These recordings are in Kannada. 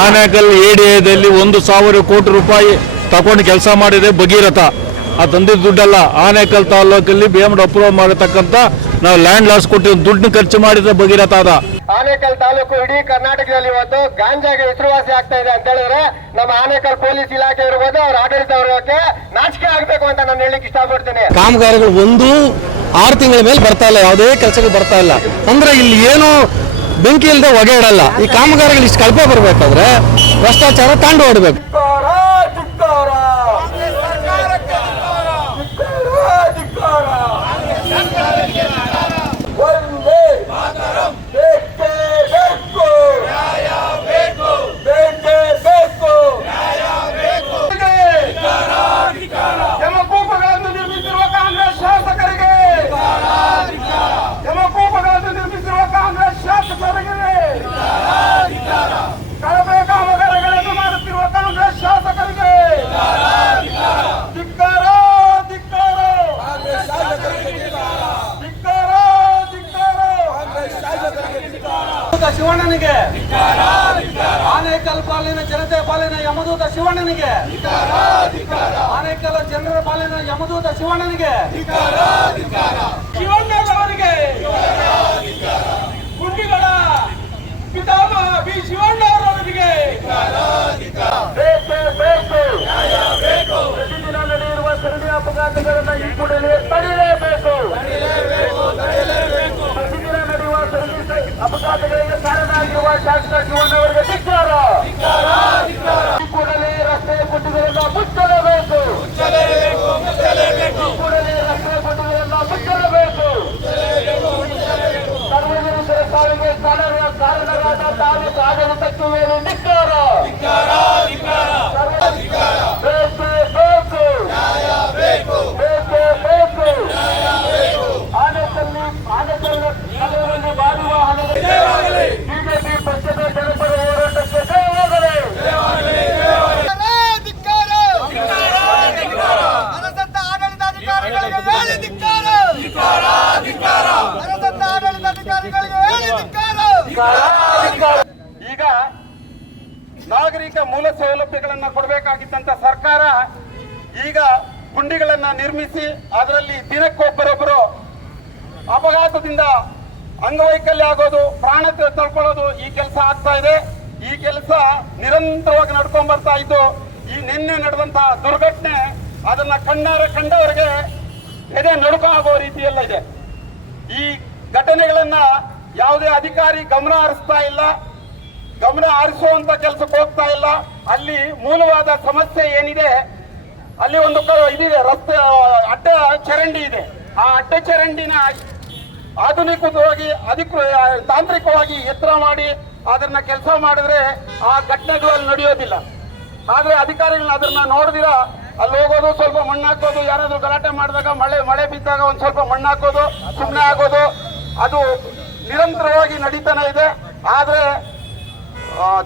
ಆನೇಕಲ್ ADAದಲ್ಲಿ 1,000 ಕೋಟಿ ರೂಪಾಯಿ ತಗೊಂಡು ಕೆಲಸ ಮಾಡಿದೆ ಭಗೀರಥ. ಆ ತಂದಿದ್ದ ದುಡ್ಡಲ್ಲ, ಆನೇಕಲ್ ತಾಲೂಕಲ್ಲಿ BMD ಅಪ್ರೂವ್ ಮಾಡತಕ್ಕಂಥ ನಾವು ಲ್ಯಾಂಡ್ ಲಾಸ್ ಕೊಟ್ಟು ದುಡ್ಡು ಖರ್ಚು ಮಾಡಿದ ಭಗೀರಥ ಅದ. ಆನೇಕಲ್ ತಾಲೂಕು ಇಡೀ ಕರ್ನಾಟಕದಲ್ಲಿ ಇವತ್ತು ಗಾಂಜಾಗೆ ಹೆಸರುವಾಸಿ ಆಗ್ತಾ ಇದೆ ಅಂತ ಹೇಳಿದ್ರೆ ನಮ್ಮ ಆನೇಕಲ್ ಪೊಲೀಸ್ ಇಲಾಖೆ ಇರ್ಬೋದು, ಅವ್ರ ಆಡಳಿತ ವರ್ಗಕ್ಕೆ ನಾಚಿಕೆ ಆಗ್ಬೇಕು ಅಂತ ನಾನು ಹೇಳಲಿಕ್ಕೆ ಇಷ್ಟಪಡ್ತೀನಿ. ಕಾಮಗಾರಿಗಳು 6 ತಿಂಗಳ ಮೇಲೆ ಬರ್ತಾ ಇಲ್ಲ, ಯಾವುದೇ ಕೆಲಸಗಳು ಬರ್ತಾ ಇಲ್ಲ ಅಂದ್ರೆ ಇಲ್ಲಿ ಏನು ಬೆಂಕಿ ಇಲ್ಲದೆ ಹೊಗೆ ಇಡಲ್ಲ. ಈ ಕಾಮಗಾರಿಗಳು ಇಷ್ಟು ಕಳಪೆ ಬರಬೇಕಾದ್ರೆ ಭ್ರಷ್ಟಾಚಾರ ತಾಂಡು ಹೊಡಬೇಕು. ಶಿವಣ್ಣನಿಗೆ, ಆನೇಕಲ್ ಪಾಲಿನ ಜನತೆ ಪಾಲಿನ ಯಮದೂತ ಶಿವಣ್ಣನಿಗೆ, ಆನೇಕಲ್ ಜನರ ಪಾಲಿನ ಯಮದೂತ ಶಿವಣ್ಣನಿಗೆ, ಶಿವಣ್ಣನವರಿಗೆ, ಗುಂಡಿಗಳ ಪಿತಾಮಹ ಬಿ ಶಿವಣ್ಣವರವರಿಗೆ ಪ್ರತಿದಿನ ನಡೆಯುವ ಸರಣಿ ಅಪಘಾತಗಳನ್ನು ಈ ಕೂಡಲೇ ತಡೆಯಲೇಬೇಕು. ಪ್ರತಿದಿನ ನಡೆಯುವ ಸರಣಿ ಅಪಘಾತಗಳಿಗೆ ಕಾರಣವಾಗಿರುವ ಶಾಸಕ ಶಿವಣ್ಣವರಿಗೆ ಧಿಕ್ಕಾರ. ಈ ಕೂಡಲೇ ರಸ್ತೆ ಗುಂಡಿಗಳನ್ನು ಮುಚ್ಚಲೇಬೇಕು. ಈ ಕೂಡಲೇ ರಸ್ತೆ ಗುಂಡಿಗಳನ್ನು ಮುಚ್ಚಲೇಬೇಕು. ಸರ್ವಜನಿಕರ ಸಾವಿಗೆ ಕಾರಣರಾದ ತಾಲೂಕು ಆಡಳಿತಕ್ಕೆ ಮೇಲೆ ಧಿಕ್ಕಾರ. ಬಿಜೆಪಿ ಪಕ್ಷದ ಜನಪರ ಹೋರಾಟಕ್ಕೆ ಜಯವಾಗಲಿ. ಅನಸತ್ತ ಆಡಳಿತಾಧಿಕಾರಿಗಳಿಗೆ ಹೇಳಿ ಧಿಕ್ಕಾರ. ಅನಸತ್ತ ಆಡಳಿತಾಧಿಕಾರಿಗಳಿಗೆ ಹೇಳಿ ಧಿಕ್ಕಾರ. ಈಗ ನಾಗರಿಕ ಮೂಲ ಸೌಲಭ್ಯಗಳನ್ನ ಕೊಡಬೇಕಾಗಿದ್ದಂತ ಸರ್ಕಾರ ಈಗ ಗುಂಡಿಗಳನ್ನ ನಿರ್ಮಿಸಿ ಅದರಲ್ಲಿ ದಿನಕ್ಕೊಬ್ಬರೊಬ್ಬರು ಅಪಘಾತದಿಂದ ಅಂಗವೈಕಲ್ಯ ಆಗೋದು, ಪ್ರಾಣ ತಳ್ಕೊಳ್ಳೋದು ಈ ಕೆಲಸ ಆಗ್ತಾ ಇದೆ. ಈ ಕೆಲಸ ನಿರಂತರವಾಗಿ ನಡ್ಕೊಂಡ್ ಬರ್ತಾ ಇದ್ದು ಈ ನಿನ್ನೆ ನಡೆದಂತಹ ದುರ್ಘಟನೆ ಅದನ್ನ ಕಂಡವರಿಗೆ ಎದೆ ನಡುಕ ಆಗೋ ರೀತಿಯಲ್ಲ ಇದೆ. ಈ ಘಟನೆಗಳನ್ನ ಯಾವುದೇ ಅಧಿಕಾರಿ ಗಮನ ಹರಿಸ್ತಾ ಇಲ್ಲ, ಗಮನ ಹರಿಸುವಂತ ಕೆಲಸಕ್ಕೆ ಹೋಗ್ತಾ ಇಲ್ಲ. ಅಲ್ಲಿ ಮೂಲವಾದ ಸಮಸ್ಯೆ ಏನಿದೆ, ಅಲ್ಲಿ ಒಂದು ಇದಿದೆ, ರಸ್ತೆ ಅಡ್ಡ ಚರಂಡಿ ಇದೆ. ಆ ಅಡ್ಡ ಚರಂಡಿನ ಆಧುನಿಕವಾಗಿ ತಾಂತ್ರಿಕವಾಗಿ ಎತ್ತರ ಮಾಡಿ ಅದನ್ನ ಕೆಲಸ ಮಾಡಿದ್ರೆ ಆ ಘಟನೆಗಳು ಅಲ್ಲಿ ನಡೆಯೋದಿಲ್ಲ. ಆದ್ರೆ ಅಧಿಕಾರಿಗಳನ್ನ ಅದನ್ನ ನೋಡಿದಿರ ಅಲ್ಲಿ ಹೋಗೋದು, ಸ್ವಲ್ಪ ಮಣ್ಣು ಹಾಕೋದು, ಯಾರಾದ್ರೂ ಗಲಾಟೆ ಮಾಡಿದಾಗ ಮಳೆ ಬಿದ್ದಾಗ ಒಂದ್ ಸ್ವಲ್ಪ ಮಣ್ಣು ಹಾಕೋದು, ಸುಮ್ಮನೆ ಆಗೋದು, ಅದು ನಿರಂತರವಾಗಿ ನಡೀತಾನೆ ಇದೆ. ಆದ್ರೆ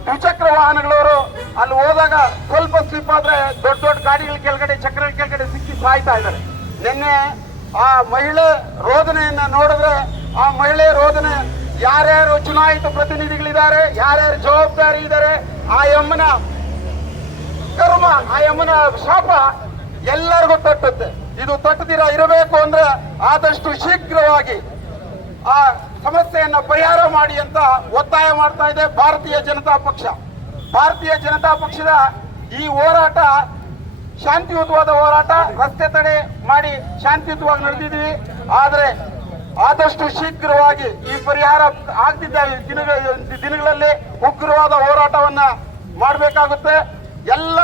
ದ್ವಿಚಕ್ರ ವಾಹನಗಳವರು ಅಲ್ಲಿ ಹೋದಾಗ ಸ್ವಲ್ಪ ಸ್ಲಿಪ್ ಆದ್ರೆ ದೊಡ್ಡ ದೊಡ್ಡ ಗಾಡಿಗಳ ಕೆಳಗಡೆ, ಚಕ್ರಗಳ ಕೆಳಗಡೆ ಸಿಕ್ಕಿ ಸಾಯ್ತಾ ಇದ್ದಾರೆ. ನಿನ್ನೆ ಆ ಮಹಿಳೆ ರೋದನೆಯನ್ನ ನೋಡಿದ್ರೆ ಆ ಮಹಿಳೆ ರೋದನೆ ಯಾರ್ಯಾರು ಚುನಾಯಿತ ಪ್ರತಿನಿಧಿಗಳಿದ್ದಾರೆ, ಯಾರ್ಯಾರು ಜವಾಬ್ದಾರಿ ಇದ್ದಾರೆ, ಆ ಯಮ್ಮನ ಕರ್ಮ, ಆ ಯಮ್ಮನ ಶಾಪ ಎಲ್ಲರಿಗೂ ತಟ್ಟುತ್ತೆ. ಇದು ತಟ್ಟದಿರ ಇರಬೇಕು ಅಂದ್ರೆ ಆದಷ್ಟು ಶೀಘ್ರವಾಗಿ ಆ ಸಮಸ್ಯೆಯನ್ನ ಪರಿಹಾರ ಮಾಡಿ ಅಂತ ಒತ್ತಾಯ ಮಾಡ್ತಾ ಇದೆ ಭಾರತೀಯ ಜನತಾ ಪಕ್ಷ. ಭಾರತೀಯ ಜನತಾ ಪಕ್ಷದ ಈ ಹೋರಾಟ ಶಾಂತಿಯುತವಾದ ಹೋರಾಟ, ರಸ್ತೆ ತಡೆ ಮಾಡಿ ಶಾಂತಿಯುತವಾಗಿ ನಡೆದಿದ್ದೀವಿ. ಆದ್ರೆ ಆದಷ್ಟು ಶೀಘ್ರವಾಗಿ ಈ ಪರಿಹಾರ ಆಗ್ತಿದ್ದ ದಿನಗಳಲ್ಲಿ ಉಗ್ರವಾದ ಹೋರಾಟವನ್ನ ಮಾಡಬೇಕಾಗುತ್ತೆ. ಎಲ್ಲ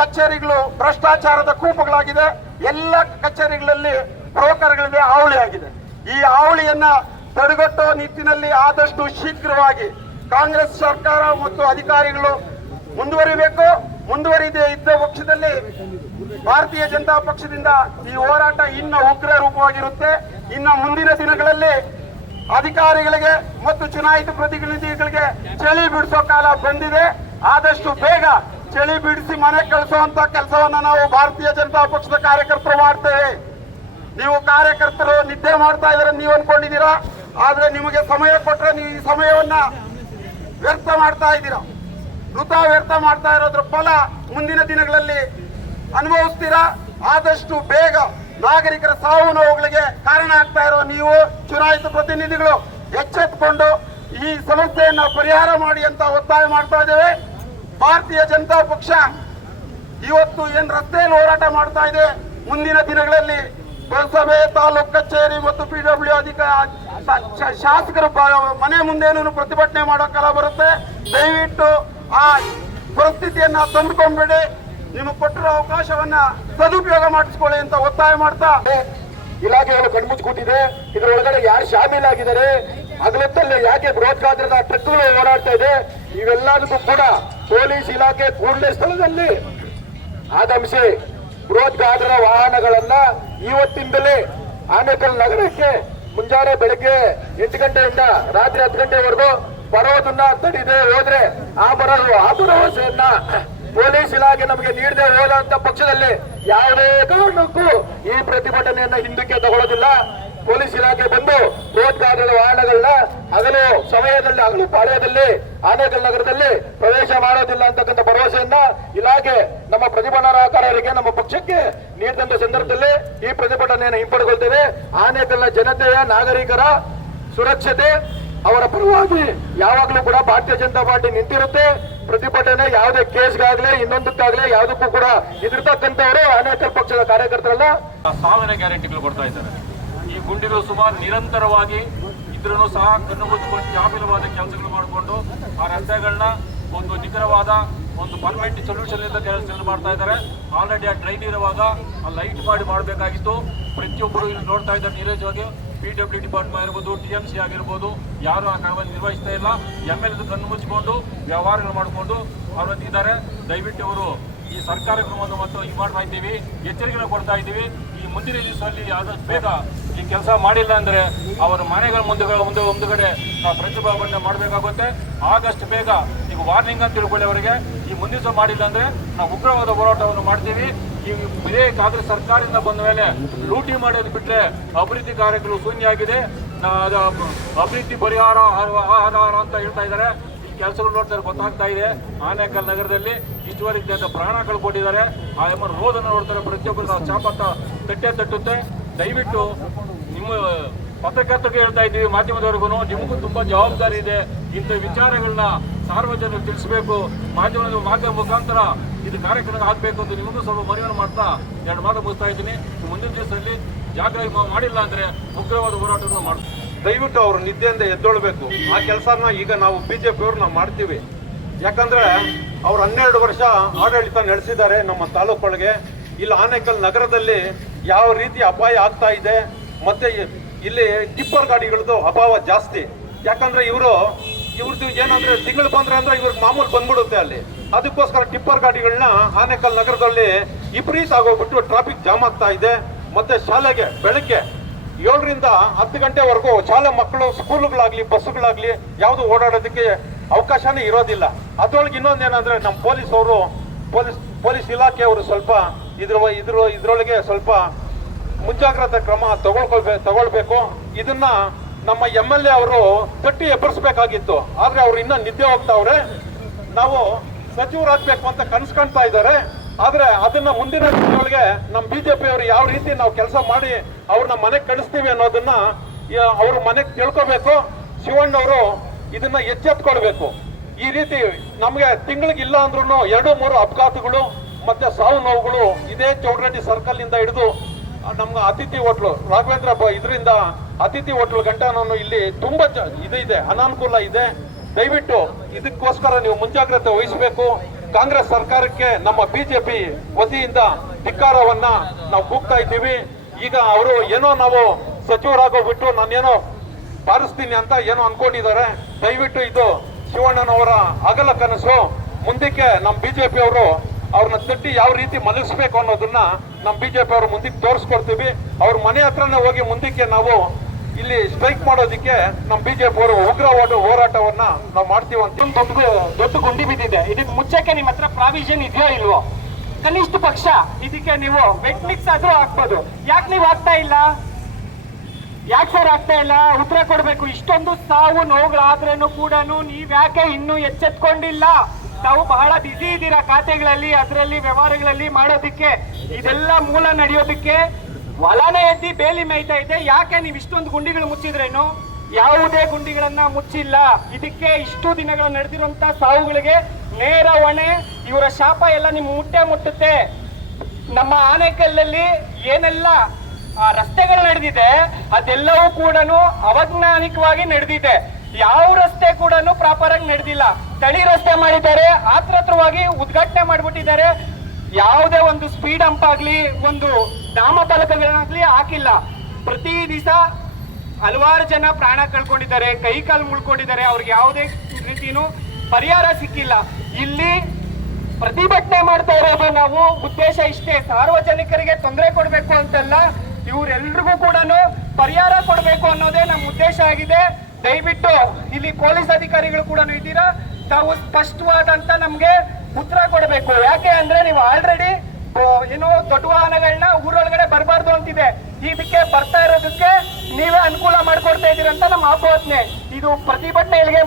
ಕಚೇರಿಗಳು ಭ್ರಷ್ಟಾಚಾರದ ಕೂಪಗಳಾಗಿದೆ. ಎಲ್ಲ ಕಚೇರಿಗಳಲ್ಲಿ ಬ್ರೋಕರ್ಗಳಿದೆ, ಹಾವಳಿ ಆಗಿದೆ. ಈ ಹಾವಳಿಯನ್ನ ತಡೆಗಟ್ಟುವ ನಿಟ್ಟಿನಲ್ಲಿ ಆದಷ್ಟು ಶೀಘ್ರವಾಗಿ ಕಾಂಗ್ರೆಸ್ ಸರ್ಕಾರ ಮತ್ತು ಅಧಿಕಾರಿಗಳು ಮುಂದುವರಿಬೇಕು. ಮುಂದುವರಿದೇ ಇದ್ದ ಪಕ್ಷದಲ್ಲಿ ಭಾರತೀಯ ಜನತಾ ಪಕ್ಷದಿಂದ ಈ ಹೋರಾಟ ಇನ್ನು ಉಗ್ರ ರೂಪವಾಗಿರುತ್ತೆ. ಇನ್ನು ಮುಂದಿನ ದಿನಗಳಲ್ಲಿ ಅಧಿಕಾರಿಗಳಿಗೆ ಮತ್ತು ಚುನಾಯಿತ ಪ್ರತಿನಿಧಿಗಳಿಗೆ ಚಳಿ ಬಿಡಿಸೋ ಕಾಲ ಬಂದಿದೆ. ಆದಷ್ಟು ಬೇಗ ಚಳಿ ಬಿಡಿಸಿ ಮನೆ ಕಳಿಸುವಂತ ಕೆಲಸವನ್ನ ನಾವು ಭಾರತೀಯ ಜನತಾ ಪಕ್ಷದ ಕಾರ್ಯಕರ್ತರು ಮಾಡ್ತೇವೆ. ನೀವು ಕಾರ್ಯಕರ್ತರು ನಿದ್ದೆ ಮಾಡ್ತಾ ಇದ್ದಾರೆ ನೀವು ಅನ್ಕೊಂಡಿದ್ದೀರಾ, ಆದ್ರೆ ನಿಮಗೆ ಸಮಯ ಕೊಟ್ಟರೆ ನೀವು ಈ ಸಮಯವನ್ನ ವ್ಯರ್ಥ ಮಾಡ್ತಾ ಇದ್ದೀರಾ. ವೃಥಾ ವ್ಯರ್ಥ ಮಾಡ್ತಾ ಇರೋದ್ರ ಫಲ ಮುಂದಿನ ದಿನಗಳಲ್ಲಿ ಅನುಭವಿಸ್ತೀರಾ. ಆದಷ್ಟು ಬೇಗ ನಾಗರಿಕರ ಸಾವು ನೋವುಗಳಿಗೆ ಕಾರಣ ಆಗ್ತಾ ಇರೋ ನೀವು ಚುನಾಯಿತ ಪ್ರತಿನಿಧಿಗಳು ಎಚ್ಚೆತ್ತುಕೊಂಡು ಈ ಸಮಸ್ಯೆಯನ್ನ ಪರಿಹಾರ ಮಾಡಿ ಅಂತ ಒತ್ತಾಯ ಮಾಡ್ತಾ ಇದ್ದೇವೆ. ಭಾರತೀಯ ಜನತಾ ಪಕ್ಷ ಇವತ್ತು ಏನ್ ರಸ್ತೆಯಲ್ಲಿ ಹೋರಾಟ ಮಾಡ್ತಾ ಇದೆ, ಮುಂದಿನ ದಿನಗಳಲ್ಲಿ ಪುರಸಭೆ, ತಾಲೂಕು ಕಚೇರಿ ಮತ್ತು PWD ಶಾಸಕರ ಮನೆ ಮುಂದೇನು ಪ್ರತಿಭಟನೆ ಮಾಡೋ ಕಾಲ ಬರುತ್ತೆ. ದಯವಿಟ್ಟು ಆ ಪರಿಸ್ಥಿತಿಯನ್ನ ತಂದುಕೊಂಡ್ಬೇಡಿ. ನಿಮಗೆ ಕೊಟ್ಟಿರೋ ಅವಕಾಶವನ್ನ ಸದುಪಯೋಗ ಮಾಡಿಸ್ಕೊಳ್ಳಿ ಅಂತ ಒತ್ತಾಯ ಮಾಡ್ತಾ ಇಲಾಖೆಗಳು ಕಣ್ಮುಚ್ಚಿಬಿಟ್ಟಿದೆ. ಇದರೊಳಗಡೆ ಯಾರು ಶಾಮೀಲಾಗಿದ್ದಾರೆ, ಹಗಲೊತ್ತಲ್ಲಿ ಯಾಕೆ ಬೃಹತ್ ಗಾತ್ರದ ಟ್ರಕ್ಗಳು ಓಡಾಡ್ತಾ ಇದೆ, ಇವೆಲ್ಲದಕ್ಕೂ ಕೂಡ ಪೊಲೀಸ್ ಇಲಾಖೆ ಕೂಡಲೇ ಸ್ಥಳದಲ್ಲಿ ಆಗಮಿಸಿ ಬೃಹತ್ ಗಾತ್ರದ ವಾಹನಗಳನ್ನ ಇವತ್ತಿಂದಲೇ ಆನೇಕಲ್ ನಗರಕ್ಕೆ ಮುಂಜಾನೆ ಬೆಳಗ್ಗೆ 8 ಗಂಟೆಯಿಂದ ರಾತ್ರಿ 10 ಗಂಟೆವರೆಗೂ ಬರೋದನ್ನ ತಡೆದೇ ಹೋದ್ರೆ ಆ ಭರವಸೆಯನ್ನ ಪೊಲೀಸ್ ಇಲಾಖೆ ನಮಗೆ ನೀಡದೆ ಹೋದಂತ ಪಕ್ಷದಲ್ಲಿ ಯಾವುದೇ ಕಾರಣಕ್ಕೂ ಈ ಪ್ರತಿಭಟನೆಯನ್ನ ಹಿಂದಕ್ಕೆ ತಗೊಳ್ಳೋದಿಲ್ಲ. ಪೊಲೀಸ್ ಇಲಾಖೆ ಬಂದು ಬೃಹತ್ ಗಾತ್ರದ ವಾಹನಗಳನ್ನ ಹಗಲು ಪಾಳ್ಯದಲ್ಲಿ ಆನೇಕಲ್ ನಗರದಲ್ಲಿ ಪ್ರವೇಶ ಮಾಡೋದಿಲ್ಲ ಅಂತಕ್ಕಂಥ ಭರವಸೆಯನ್ನ ಇಲಾಖೆ ನಮ್ಮ ಪ್ರತಿಭಟನಾಕಾರರಿಗೆ, ನಮ್ಮ ಪಕ್ಷಕ್ಕೆ ನೀಡಿದಂತ ಸಂದರ್ಭದಲ್ಲಿ ಈ ಪ್ರತಿಭಟನೆಯನ್ನು ಹಿಂಪಡೆದುಕೊಳ್ತೇವೆ. ಆನೇಕಲ್ನ ಜನತೆಯ ನಾಗರಿಕರ ಸುರಕ್ಷತೆ ಅವರ ಪರವಾಗಿ ಯಾವಾಗಲೂ ಕೂಡ ಭಾರತೀಯ ಜನತಾ ಪಾರ್ಟಿ ನಿಂತಿರುತ್ತೆ. ಪ್ರತಿಭಟನೆ ಯಾವುದೇ ಕೇಸ್ಗಾಗ್ಲಿ ಇನ್ನೊಂದಕ್ಕಾಗ್ಲಿ ಯಾವುದಕ್ಕೂ ಕೂಡ ಇದಿರ್ತಕ್ಕಂಥವರು ಆನೇಕಲ್ ಪಕ್ಷದ ಕಾರ್ಯಕರ್ತರಲ್ಲ. 1000 ಗ್ಯಾರಂಟಿಗಳು ಕೊಡ್ತಾ ಇದ್ದಾರೆ. ಈ ಗುಂಡಿಗಳು ಸುಮಾರು ನಿರಂತರವಾಗಿ ಇದ್ರೂ ಸಹ ಕಣ್ಣು ಮುಚ್ಚಿಕೊಂಡು ಜಾಮೀನುವಾದ ಕೆಲಸಗಳು ಮಾಡಿಕೊಂಡು ಆ ರಸ್ತೆಗಳನ್ನ ಒಂದು ನಿಖರವಾದ ಒಂದು ಪರ್ಮನೆಂಟ್ ಸೊಲ್ಯೂಷನ್ ಇಂದ ಕೆಲಸಗಳು ಮಾಡ್ತಾ ಇದ್ದಾರೆ. ಆಲ್ರೆಡಿ ಆ ಟ್ರೈನ್ ಇರುವಾಗ ಆ ಲೈಟ್ ಮಾಡಬೇಕಾಗಿತ್ತು. ಪ್ರತಿಯೊಬ್ಬರು ಇಲ್ಲಿ ನೋಡ್ತಾ ಇದ್ದಾರೆ ನೀರಜವಾಗಿ. PWD ಡಿಪಾರ್ಟ್ಮೆಂಟ್ ಆಗಿರ್ಬೋದು, TMC ಆಗಿರ್ಬೋದು, ಯಾರು ಆ ಕಾರ್ಯವನ್ನು ನಿರ್ವಹಿಸ್ತಾ ಇಲ್ಲ. MLA ಕಣ್ಣು ಮುಚ್ಚಿಕೊಂಡು ವ್ಯವಹಾರಗಳು ಮಾಡಿಕೊಂಡು ಅವರಂತಿದ್ದಾರೆ. ದಯವಿಟ್ಟು ಅವರು ಈ ಸರ್ಕಾರ ಕ್ರಮವನ್ನು ಮತ್ತು ಇದು ಮಾಡ್ತಾ ಇದ್ದೀವಿ, ಎಚ್ಚರಿಕೆಯನ್ನು ಕೊಡ್ತಾ ಇದ್ದೀವಿ. ಈ ಮುಂದಿನ ದಿವಸದಲ್ಲಿ ಆದಷ್ಟು ಬೇಗ ಈ ಕೆಲಸ ಮಾಡಿಲ್ಲ ಅಂದ್ರೆ ಅವರ ಮನೆಗಳ ಮುಂದುಗಡೆ ನಾವು ಪ್ರತಿಭಟನೆ ಮಾಡಬೇಕಾಗುತ್ತೆ. ಆದಷ್ಟು ಬೇಗ ಈಗ ವಾರ್ನಿಂಗ್ ಅಂತ ತಿಳ್ಕೊಳ್ಳಿ ಅವರಿಗೆ. ಈ ಮುಂದಿನ ದಿವಸ ಮಾಡಿಲ್ಲ ಅಂದ್ರೆ ನಾವು ಉಗ್ರವಾದ ಹೋರಾಟವನ್ನು ಮಾಡ್ತೀವಿ. ಈ ಇದೇ ಕಾಂಗ್ರೆಸ್ ಸರ್ಕಾರದಿಂದ ಬಂದ ಮೇಲೆ ಲೂಟಿ ಮಾಡೋದು ಬಿಟ್ಟರೆ ಅಭಿವೃದ್ಧಿ ಕಾರ್ಯಗಳು ಶೂನ್ಯ ಆಗಿದೆ. ಅಭಿವೃದ್ಧಿ ಪರಿಹಾರ ಆಧಾರ ಅಂತ ಹೇಳ್ತಾ ಇದ್ದಾರೆ. ಕೆಲಸಗಳು ನೋಡ್ತಾರೆ ಗೊತ್ತಾಗ್ತಾ ಇದೆ. ಆನೇಕಲ್ ನಗರದಲ್ಲಿ ಇಷ್ಟುವರೆಗೆ ಪ್ರಾಣ ಕಳ್ಕೊಂಡಿದ್ದಾರೆ. ಆ ಎಂಬ ರೋದನ್ನು ನೋಡ್ತಾರೆ. ಪ್ರತಿಯೊಬ್ಬರು ಚಾಪತ್ತ ತಟ್ಟುತ್ತೆ. ದಯವಿಟ್ಟು ನಿಮ್ಮ ಪತ್ರಕರ್ತರಿಗೆ ಹೇಳ್ತಾ ಇದ್ದೀವಿ, ಮಾಧ್ಯಮದವರೆಗೂ ನಿಮಗೂ ತುಂಬಾ ಜವಾಬ್ದಾರಿ ಇದೆ. ಇಂಥ ವಿಚಾರಗಳನ್ನ ಸಾರ್ವಜನಿಕರು ತಿಳಿಸಬೇಕು. ಮಾಧ್ಯಮ ಮುಖಾಂತರ ಇದು ಕಾರ್ಯಕ್ರಮ ಆಗಬೇಕು ಅಂತ ನಿಮಗೂ ಸ್ವಲ್ಪ ಮನವಿಯನ್ನು ಮಾಡ್ತಾ 2 ಮಾತು ಮುಗಿಸ್ತಾ ಇದ್ದೀನಿ. ಮುಂದಿನ ದಿವಸದಲ್ಲಿ ಜಾಗೃತಿ ಮಾಡಿಲ್ಲ ಅಂದ್ರೆ ಉಗ್ರವಾದ ಹೋರಾಟವನ್ನು ಮಾಡ್ತೀವಿ. ದಯವಿಟ್ಟು ಅವರು ನಿದ್ದೆಯಿಂದ ಎದ್ದೊಳ್ಬೇಕು. ಆ ಕೆಲಸನ ಈಗ ನಾವು ಬಿಜೆಪಿಯವರು ನಾವು ಮಾಡ್ತೀವಿ. ಯಾಕಂದ್ರೆ ಅವ್ರು 12 ವರ್ಷ ಆಡಳಿತ ನಡೆಸಿದ್ದಾರೆ ನಮ್ಮ ತಾಲೂಕೊಳಗೆ. ಇಲ್ಲಿ ಆನೇಕಲ್ ನಗರದಲ್ಲಿ ಯಾವ ರೀತಿ ಅಪಾಯ ಆಗ್ತಾ ಇದೆ, ಮತ್ತೆ ಇಲ್ಲಿ ಟಿಪ್ಪರ್ ಗಾಡಿಗಳದ್ದು ಅಭಾವ ಜಾಸ್ತಿ. ಯಾಕಂದ್ರೆ ಇವ್ರದ್ದು ಏನಂದ್ರೆ ತಿಂಗಳು ಬಂದ್ರೆ ಅಂದ್ರೆ ಇವ್ರಿಗೆ ಮಾಮೂಲು ಬಂದ್ಬಿಡುತ್ತೆ ಅಲ್ಲಿ. ಅದಕ್ಕೋಸ್ಕರ ಟಿಪ್ಪರ್ ಗಾಡಿಗಳನ್ನ ಆನೇಕಲ್ ನಗರದಲ್ಲಿ ವಿಪರೀತ ಆಗೋಗ್ಬಿಟ್ಟು ಟ್ರಾಫಿಕ್ ಜಾಮ್ ಆಗ್ತಾ ಇದೆ. ಮತ್ತೆ ಶಾಲೆಗೆ ಬೆಳಗ್ಗೆ 7ರಿಂದ 10 ಗಂಟೆವರೆಗೂ ಶಾಲೆ ಮಕ್ಕಳು ಸ್ಕೂಲ್ಗಳಾಗ್ಲಿ ಬಸ್ಸುಗಳಾಗ್ಲಿ ಯಾವುದು ಓಡಾಡೋದಕ್ಕೆ ಅವಕಾಶನೇ ಇರೋದಿಲ್ಲ. ಅದ್ರೊಳಗೆ ಇನ್ನೊಂದೇನಂದ್ರೆ ನಮ್ಮ ಪೊಲೀಸ್ ಇಲಾಖೆಯವರು ಸ್ವಲ್ಪ ಇದ್ರೊಳಗೆ ಸ್ವಲ್ಪ ಮುಂಜಾಗ್ರತಾ ಕ್ರಮ ತಗೊಳ್ಬೇಕು. ಇದನ್ನ ನಮ್ಮ MLA ಅವರು ತಟ್ಟಿ ಎಬ್ಬರಿಸಬೇಕಾಗಿತ್ತು. ಆದ್ರೆ ಅವ್ರು ಇನ್ನ ನಿದ್ದೆ ಹೋಗ್ತಾವ್ರೆ. ನಾವು ಸಚಿವರಾಗಬೇಕು ಅಂತ ಕನಸು ಕಾಣ್ತಾ ಇದ್ದಾರೆ. ಆದ್ರೆ ಅದನ್ನ ಮುಂದಿನ ದಿನದೊಳಗೆ ನಮ್ಮ ಬಿಜೆಪಿ ಅವರು ಯಾವ ರೀತಿ ನಾವು ಕೆಲಸ ಮಾಡಿ ಅವ್ರನ್ನ ಮನೆಗೆ ಕಳಿಸ್ತೀವಿ ಅನ್ನೋದನ್ನ ಅವ್ರ ಮನೆಗೆ ತಿಳ್ಕೋಬೇಕು. ಶಿವಣ್ಣವರು ಇದನ್ನ ಎಚ್ಚೆತ್ಕೊಳ್ಬೇಕು. ಈ ರೀತಿ ನಮ್ಗೆ ತಿಂಗಳಿಗೆ ಇಲ್ಲ ಅಂದ್ರೂ 2-3 ಅಪಘಾತಗಳು ಮತ್ತೆ ಸಾವು ನೋವುಗಳು ಇದೇ ಚೌಡರೆಡ್ಡಿ ಸರ್ಕಲ್ ಇಂದ ಹಿಡಿದು ನಮ್ಗೆ ಅತಿಥಿ ಹೋಟ್ಲು ರಾಘವೇಂದ್ರ ಇದರಿಂದ ಅತಿಥಿ ಹೋಟ್ಲು ಗಂಟ ನಾನು ಇಲ್ಲಿ ತುಂಬಾ ಇದೆ ಅನಾನುಕೂಲ ಇದೆ. ದಯವಿಟ್ಟು ಇದಕ್ಕೋಸ್ಕರ ನೀವು ಮುಂಜಾಗ್ರತೆ ವಹಿಸಬೇಕು. ಕಾಂಗ್ರೆಸ್ ಸರ್ಕಾರಕ್ಕೆ ನಮ್ಮ ಬಿಜೆಪಿ ವತಿಯಿಂದ ಧಿಕ್ಕಾರವನ್ನ ನಾವು ಕೂಗ್ತಾ ಇದ್ದೀವಿ. ಈಗ ಅವರು ಏನೋ ನಾವು ಸಚಿವರಾಗೋಗ್ಬಿಟ್ಟು ನಾನೇನೋ ಬಾರಿಸ್ತೀನಿ ಅಂತ ಏನೋ ಅನ್ಕೊಂಡಿದ್ದಾರೆ. ದಯವಿಟ್ಟು ಇದು ಶಿವಣ್ಣನವರ ಅಗಲ ಕನಸು. ಮುಂದಕ್ಕೆ ನಮ್ಮ ಬಿಜೆಪಿ ಅವರು ಅವ್ರನ್ನ ತಟ್ಟಿ ಯಾವ ರೀತಿ ಮಲಗಿಸ್ಬೇಕು ಅನ್ನೋದನ್ನ ನಮ್ಮ ಬಿಜೆಪಿ ಅವರು ಮುಂದಕ್ಕೆ ತೋರಿಸ್ಕೊಡ್ತೀವಿ. ಅವ್ರ ಮನೆ ಹತ್ರನೇ ಹೋಗಿ ಮುಂದಕ್ಕೆ ನಾವು ಇಲ್ಲಿ ಸ್ಟ್ರೈಕ್ ಮಾಡೋದಕ್ಕೆ ನಮ್ಮ ಬಿಜೆಪಿ ಅವರು ಉಗ್ರವಾದ ಹೋರಾಟವನ್ನ ನಾವು ಮಾಡ್ತೀವಿ ಅಂತ. ದೊಡ್ಡ ಗುಂಡಿ ಬಿದ್ದಿದೆ. ಇದಕ್ಕೆ ಮುಚ್ಚಕ್ಕೆ ನಿಮ್ಮ ಹತ್ರ ಪ್ರಾವಿಷನ್ ಇದೆಯೋ ಇಲ್ವೋ? ಕನಿಷ್ಠ ಪಕ್ಷ ಇದಕ್ಕೆ ನೀವು ವೆಟ್ ಮಿಕ್ಸ್ ಆದ್ರೂ ಹಾಕ್ಬೋದು. ಯಾಕೆ ನೀವು ಆಗ್ತಾ ಇಲ್ಲ? ಯಾಕೆ ಸರ್ ಆಗ್ತಾ ಇಲ್ಲ? ಉತ್ತರ ಕೊಡ್ಬೇಕು. ಇಷ್ಟೊಂದು ಸಾವು ನೋವುಗಳಾದ್ರೇನು ಕೂಡ ನೀವ್ ಯಾಕೆ ಇನ್ನೂ ಎಚ್ಚೆತ್ಕೊಂಡಿಲ್ಲ? ತಾವು ಬಹಳ ಬಿಸಿ ಇದ್ದೀರಾ ಖಾತೆಗಳಲ್ಲಿ, ಅದರಲ್ಲಿ ವ್ಯವಹಾರಗಳಲ್ಲಿ ಮಾಡೋದಕ್ಕೆ, ಇದೆಲ್ಲ ಮೂಲ ನಡೆಯೋದಕ್ಕೆ ಹೊಲನೇ ಎದ್ದಿ ಬೇಲಿ ಮೇಯ್ತಾ ಇದೆ. ಯಾಕೆ ನೀವು ಇಷ್ಟೊಂದು ಗುಂಡಿಗಳು ಮುಚ್ಚಿದ್ರೇನು? ಯಾವುದೇ ಗುಂಡಿಗಳನ್ನ ಮುಚ್ಚಿಲ್ಲ. ಇದಕ್ಕೆ ಇಷ್ಟು ದಿನಗಳು ನಡೆದಿರುವಂತ ಸಾವುಗಳಿಗೆ ನೇರ ಹೊಣೆ ಇವರ ಶಾಪ ಎಲ್ಲ ನಿಮ್ಮ ಮುಟ್ಟುತ್ತೆ. ನಮ್ಮ ಆನೇಕಲ್ಲಲ್ಲಿ ಏನೆಲ್ಲ ರಸ್ತೆಗಳು ನಡೆದಿದೆ ಅದೆಲ್ಲವೂ ಕೂಡ ಅವೈಜ್ಞಾನಿಕವಾಗಿ ನಡೆದಿದೆ. ಯಾವ ರಸ್ತೆ ಕೂಡ ಪ್ರಾಪರ್ ಆಗಿ ನಡೆದಿಲ್ಲ. ತಳಿ ರಸ್ತೆ ಮಾಡಿದ್ದಾರೆ, ಆತ್ರತ್ರವಾಗಿ ಉದ್ಘಾಟನೆ ಮಾಡಿಬಿಟ್ಟಿದ್ದಾರೆ. ಯಾವುದೇ ಒಂದು ಸ್ಪೀಡ್ ಅಂಪ್ ಆಗ್ಲಿ, ಒಂದು ನಾಮಫಲಕಗಳನ್ನಾಗ್ಲಿ ಹಾಕಿಲ್ಲ. ಪ್ರತಿ ದಿವಸ ಹಲವಾರು ಜನ ಪ್ರಾಣ ಕಳ್ಕೊಂಡಿದ್ದಾರೆ, ಕೈ ಕಾಲು ಮುಳ್ಕೊಂಡಿದ್ದಾರೆ. ಅವ್ರಿಗೆ ಯಾವುದೇ ರೀತಿನೂ ಪರಿಹಾರ ಸಿಕ್ಕಿಲ್ಲ. ಇಲ್ಲಿ ಪ್ರತಿಭಟನೆ ಮಾಡ್ತಾ ಇರೋದು ನಾವು ಉದ್ದೇಶ ಇಷ್ಟೇ, ಸಾರ್ವಜನಿಕರಿಗೆ ತೊಂದರೆ ಕೊಡಬೇಕು ಅಂತಲ್ಲ, ಇವರೆಲ್ರಿಗೂ ಕೂಡ ಪರಿಹಾರ ಕೊಡಬೇಕು ಅನ್ನೋದೇ ನಮ್ಮ ಉದ್ದೇಶ ಆಗಿದೆ. ದಯವಿಟ್ಟು ಇಲ್ಲಿ ಪೊಲೀಸ್ ಅಧಿಕಾರಿಗಳು ಕೂಡ ಇದ್ದೀರಾ, ತಾವು ಸ್ಪಷ್ಟವಾದಂತ ನಮ್ಗೆ ಉತ್ತರ ಕೊಡಬೇಕು. ಯಾಕೆ ಅಂದ್ರೆ ನೀವು ಆಲ್ರೆಡಿ ಏನೋ ದೊಡ್ಡ ವಾಹನಗಳನ್ನ ಊರೊಳಗಡೆ ಬರಬಾರ್ದು ಅಂತಿದೆ, ಇದಕ್ಕೆ ಬರ್ತಾ ಇರೋದಕ್ಕೆ ನೀವೇ ಅನುಕೂಲ ಮಾಡ್ಕೊಡ್ತಾ ಇದ್ದೀರಂತ ನಮ್ಮ ಆಪೋದನೆ. ಇದು ಪ್ರತಿಭಟನೆ ಇಲ್ಲಿಗೆ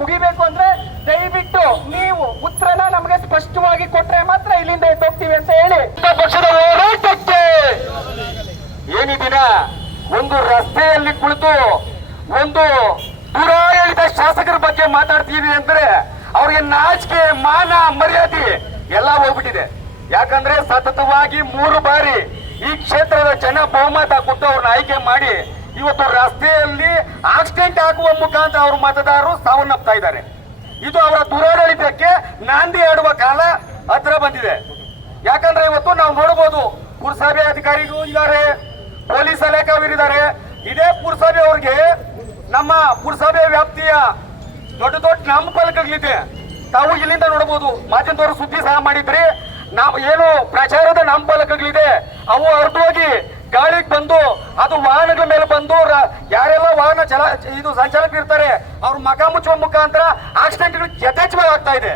ಮುಗಿಬೇಕು ಅಂದ್ರೆ ದಯವಿಟ್ಟು ನೀವು ಉತ್ತರನ ನಮಗೆ ಸ್ಪಷ್ಟವಾಗಿ ಕೊಟ್ರೆ ಮಾತ್ರ ಇಲ್ಲಿಂದ ಎದ್ದೋಗ್ತೀವಿ ಅಂತ ಹೇಳಿ ಪಕ್ಷದ ಹೋರಾಟಕ್ಕೆ ಏನಿದಿನ ಒಂದು ರಸ್ತೆಯಲ್ಲಿ ಕುಳಿತು ಒಂದು ದುರಾಡಳಿತ ಶಾಸಕರ ಬಗ್ಗೆ ಮಾತಾಡ್ತೀವಿ ಅಂದ್ರೆ ಅವ್ರಿಗೆ ನಾಚಿಕೆ, ಮಾನ, ಮರ್ಯಾದೆ ಎಲ್ಲ ಹೋಗ್ಬಿಟ್ಟಿದೆ. ಯಾಕಂದ್ರೆ ಸತತವಾಗಿ 3 ಬಾರಿ ಈ ಕ್ಷೇತ್ರದ ಜನ ಬಹುಮತ ಕೊಟ್ಟು ಅವ್ರನ್ನ ಆಯ್ಕೆ ಮಾಡಿ ಇವತ್ತು ರಸ್ತೆಯಲ್ಲಿ ಆಕ್ಸಿಡೆಂಟ್ ಆಗುವ ಮುಖಾಂತರ ಅವ್ರ ಮತದಾರರು ಸಾವನ್ನಪ್ತಾ ಇದ್ದಾರೆ. ಇದು ಅವರ ದುರಾಡಳಿತಕ್ಕೆ ನಾಂದಿ ಆಡುವ ಕಾಲ ಹತ್ರ ಬಂದಿದೆ. ಯಾಕಂದ್ರೆ ಇವತ್ತು ನಾವು ನೋಡಬಹುದು, ಪುರಸಭೆ ಅಧಿಕಾರಿಗಳು ಇದ್ದಾರೆ, ಪೊಲೀಸ್ ಇಲಾಖೆಯವರಿದ್ದಾರೆ. ಇದೇ ಪುರಸಭೆ ಅವ್ರಿಗೆ ನಮ್ಮ ಪುರಸಭೆ ವ್ಯಾಪ್ತಿಯ ದೊಡ್ಡ ನಾಮಫಲಕಗಳಿದೆ. ತಾವು ಇಲ್ಲಿಂದ ನೋಡಬಹುದು, ಮಾಧ್ಯಮದವರು ಸುದ್ದಿ ಸಹ ಮಾಡಿದ್ರಿ. ನಾವು ಏನು ಪ್ರಚಾರದ ನಾಮಫಲಕಗಳಿದೆ ಅವು ಹರಿದೋಗಿ ಗಾಳಿಗೆ ಬಂದು ಅದು ವಾಹನಗಳ ಮೇಲೆ ಬಂದು ಯಾರೆಲ್ಲ ವಾಹನ ಇದು ಸಂಚಾಲಕರು ಇರ್ತಾರೆ ಅವ್ರ ಮಕ ಮುಚ್ಚುವ ಮುಖಾಂತರ ಆಕ್ಸಿಡೆಂಟ್ಗಳು ಯಥೇಚ್ಛವಾಗಿ ಆಗ್ತಾ ಇದೆ.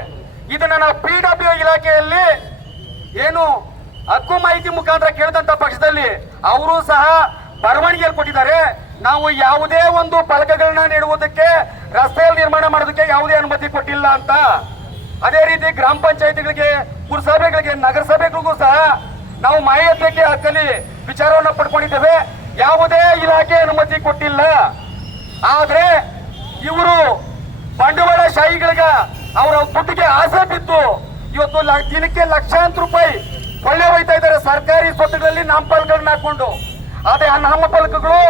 ಇದನ್ನ ನಾವು PW ಇಲಾಖೆಯಲ್ಲಿ ಏನು ಹಕ್ಕು ಮಾಹಿತಿ ಮುಖಾಂತರ ಕೇಳಿದಂತ ಪಕ್ಷದಲ್ಲಿ ಅವರು ಸಹ ಬರವಣಿಗೆಯಲ್ಲಿ ಕೊಟ್ಟಿದ್ದಾರೆ. ನಾವು ಯಾವುದೇ ಒಂದು ಫಲಕಗಳನ್ನ ನೀಡುವುದಕ್ಕೆ, ರಸ್ತೆಯಲ್ಲಿ ನಿರ್ಮಾಣ ಮಾಡೋದಕ್ಕೆ ಯಾವುದೇ ಅನುಮತಿ ಕೊಟ್ಟಿಲ್ಲ ಅಂತ. ಅದೇ ರೀತಿ ಗ್ರಾಮ ಪಂಚಾಯತಿಗಳಿಗೆ, ಪುರಸಭೆಗಳಿಗೆ, ನಗರಸಭೆಗಳಿಗೂ ಸಹ ನಾವು ಮಾಹಿತಿಗೆ ಹಕ್ಕಲ್ಲಿ ವಿಚಾರವನ್ನು ಪಡ್ಕೊಂಡಿದ್ದೇವೆ. ಯಾವುದೇ ಇಲಾಖೆ ಅನುಮತಿ ಕೊಟ್ಟಿಲ್ಲ. ಆದ್ರೆ ಇವರು ಬಂಡವಾಳ ಶಾಹಿಗಳಿಗೆ ಅವರ ದುಡ್ಡಿಗೆ ಆಸೆ ಬಿದ್ದು ಇವತ್ತು ದಿನಕ್ಕೆ ಲಕ್ಷಾಂತರ ರೂಪಾಯಿ ಕೊಳ್ಳೆ ಹೋಯ್ತಾ ಇದ್ದಾರೆ ಸರ್ಕಾರಿ ಸ್ವತ್ತುಗಳಲ್ಲಿ ನಾಮಫಲಕಗಳನ್ನ ಹಾಕೊಂಡು. ಆದ್ರೆ ಆ ನಾಮಫಲಕಗಳು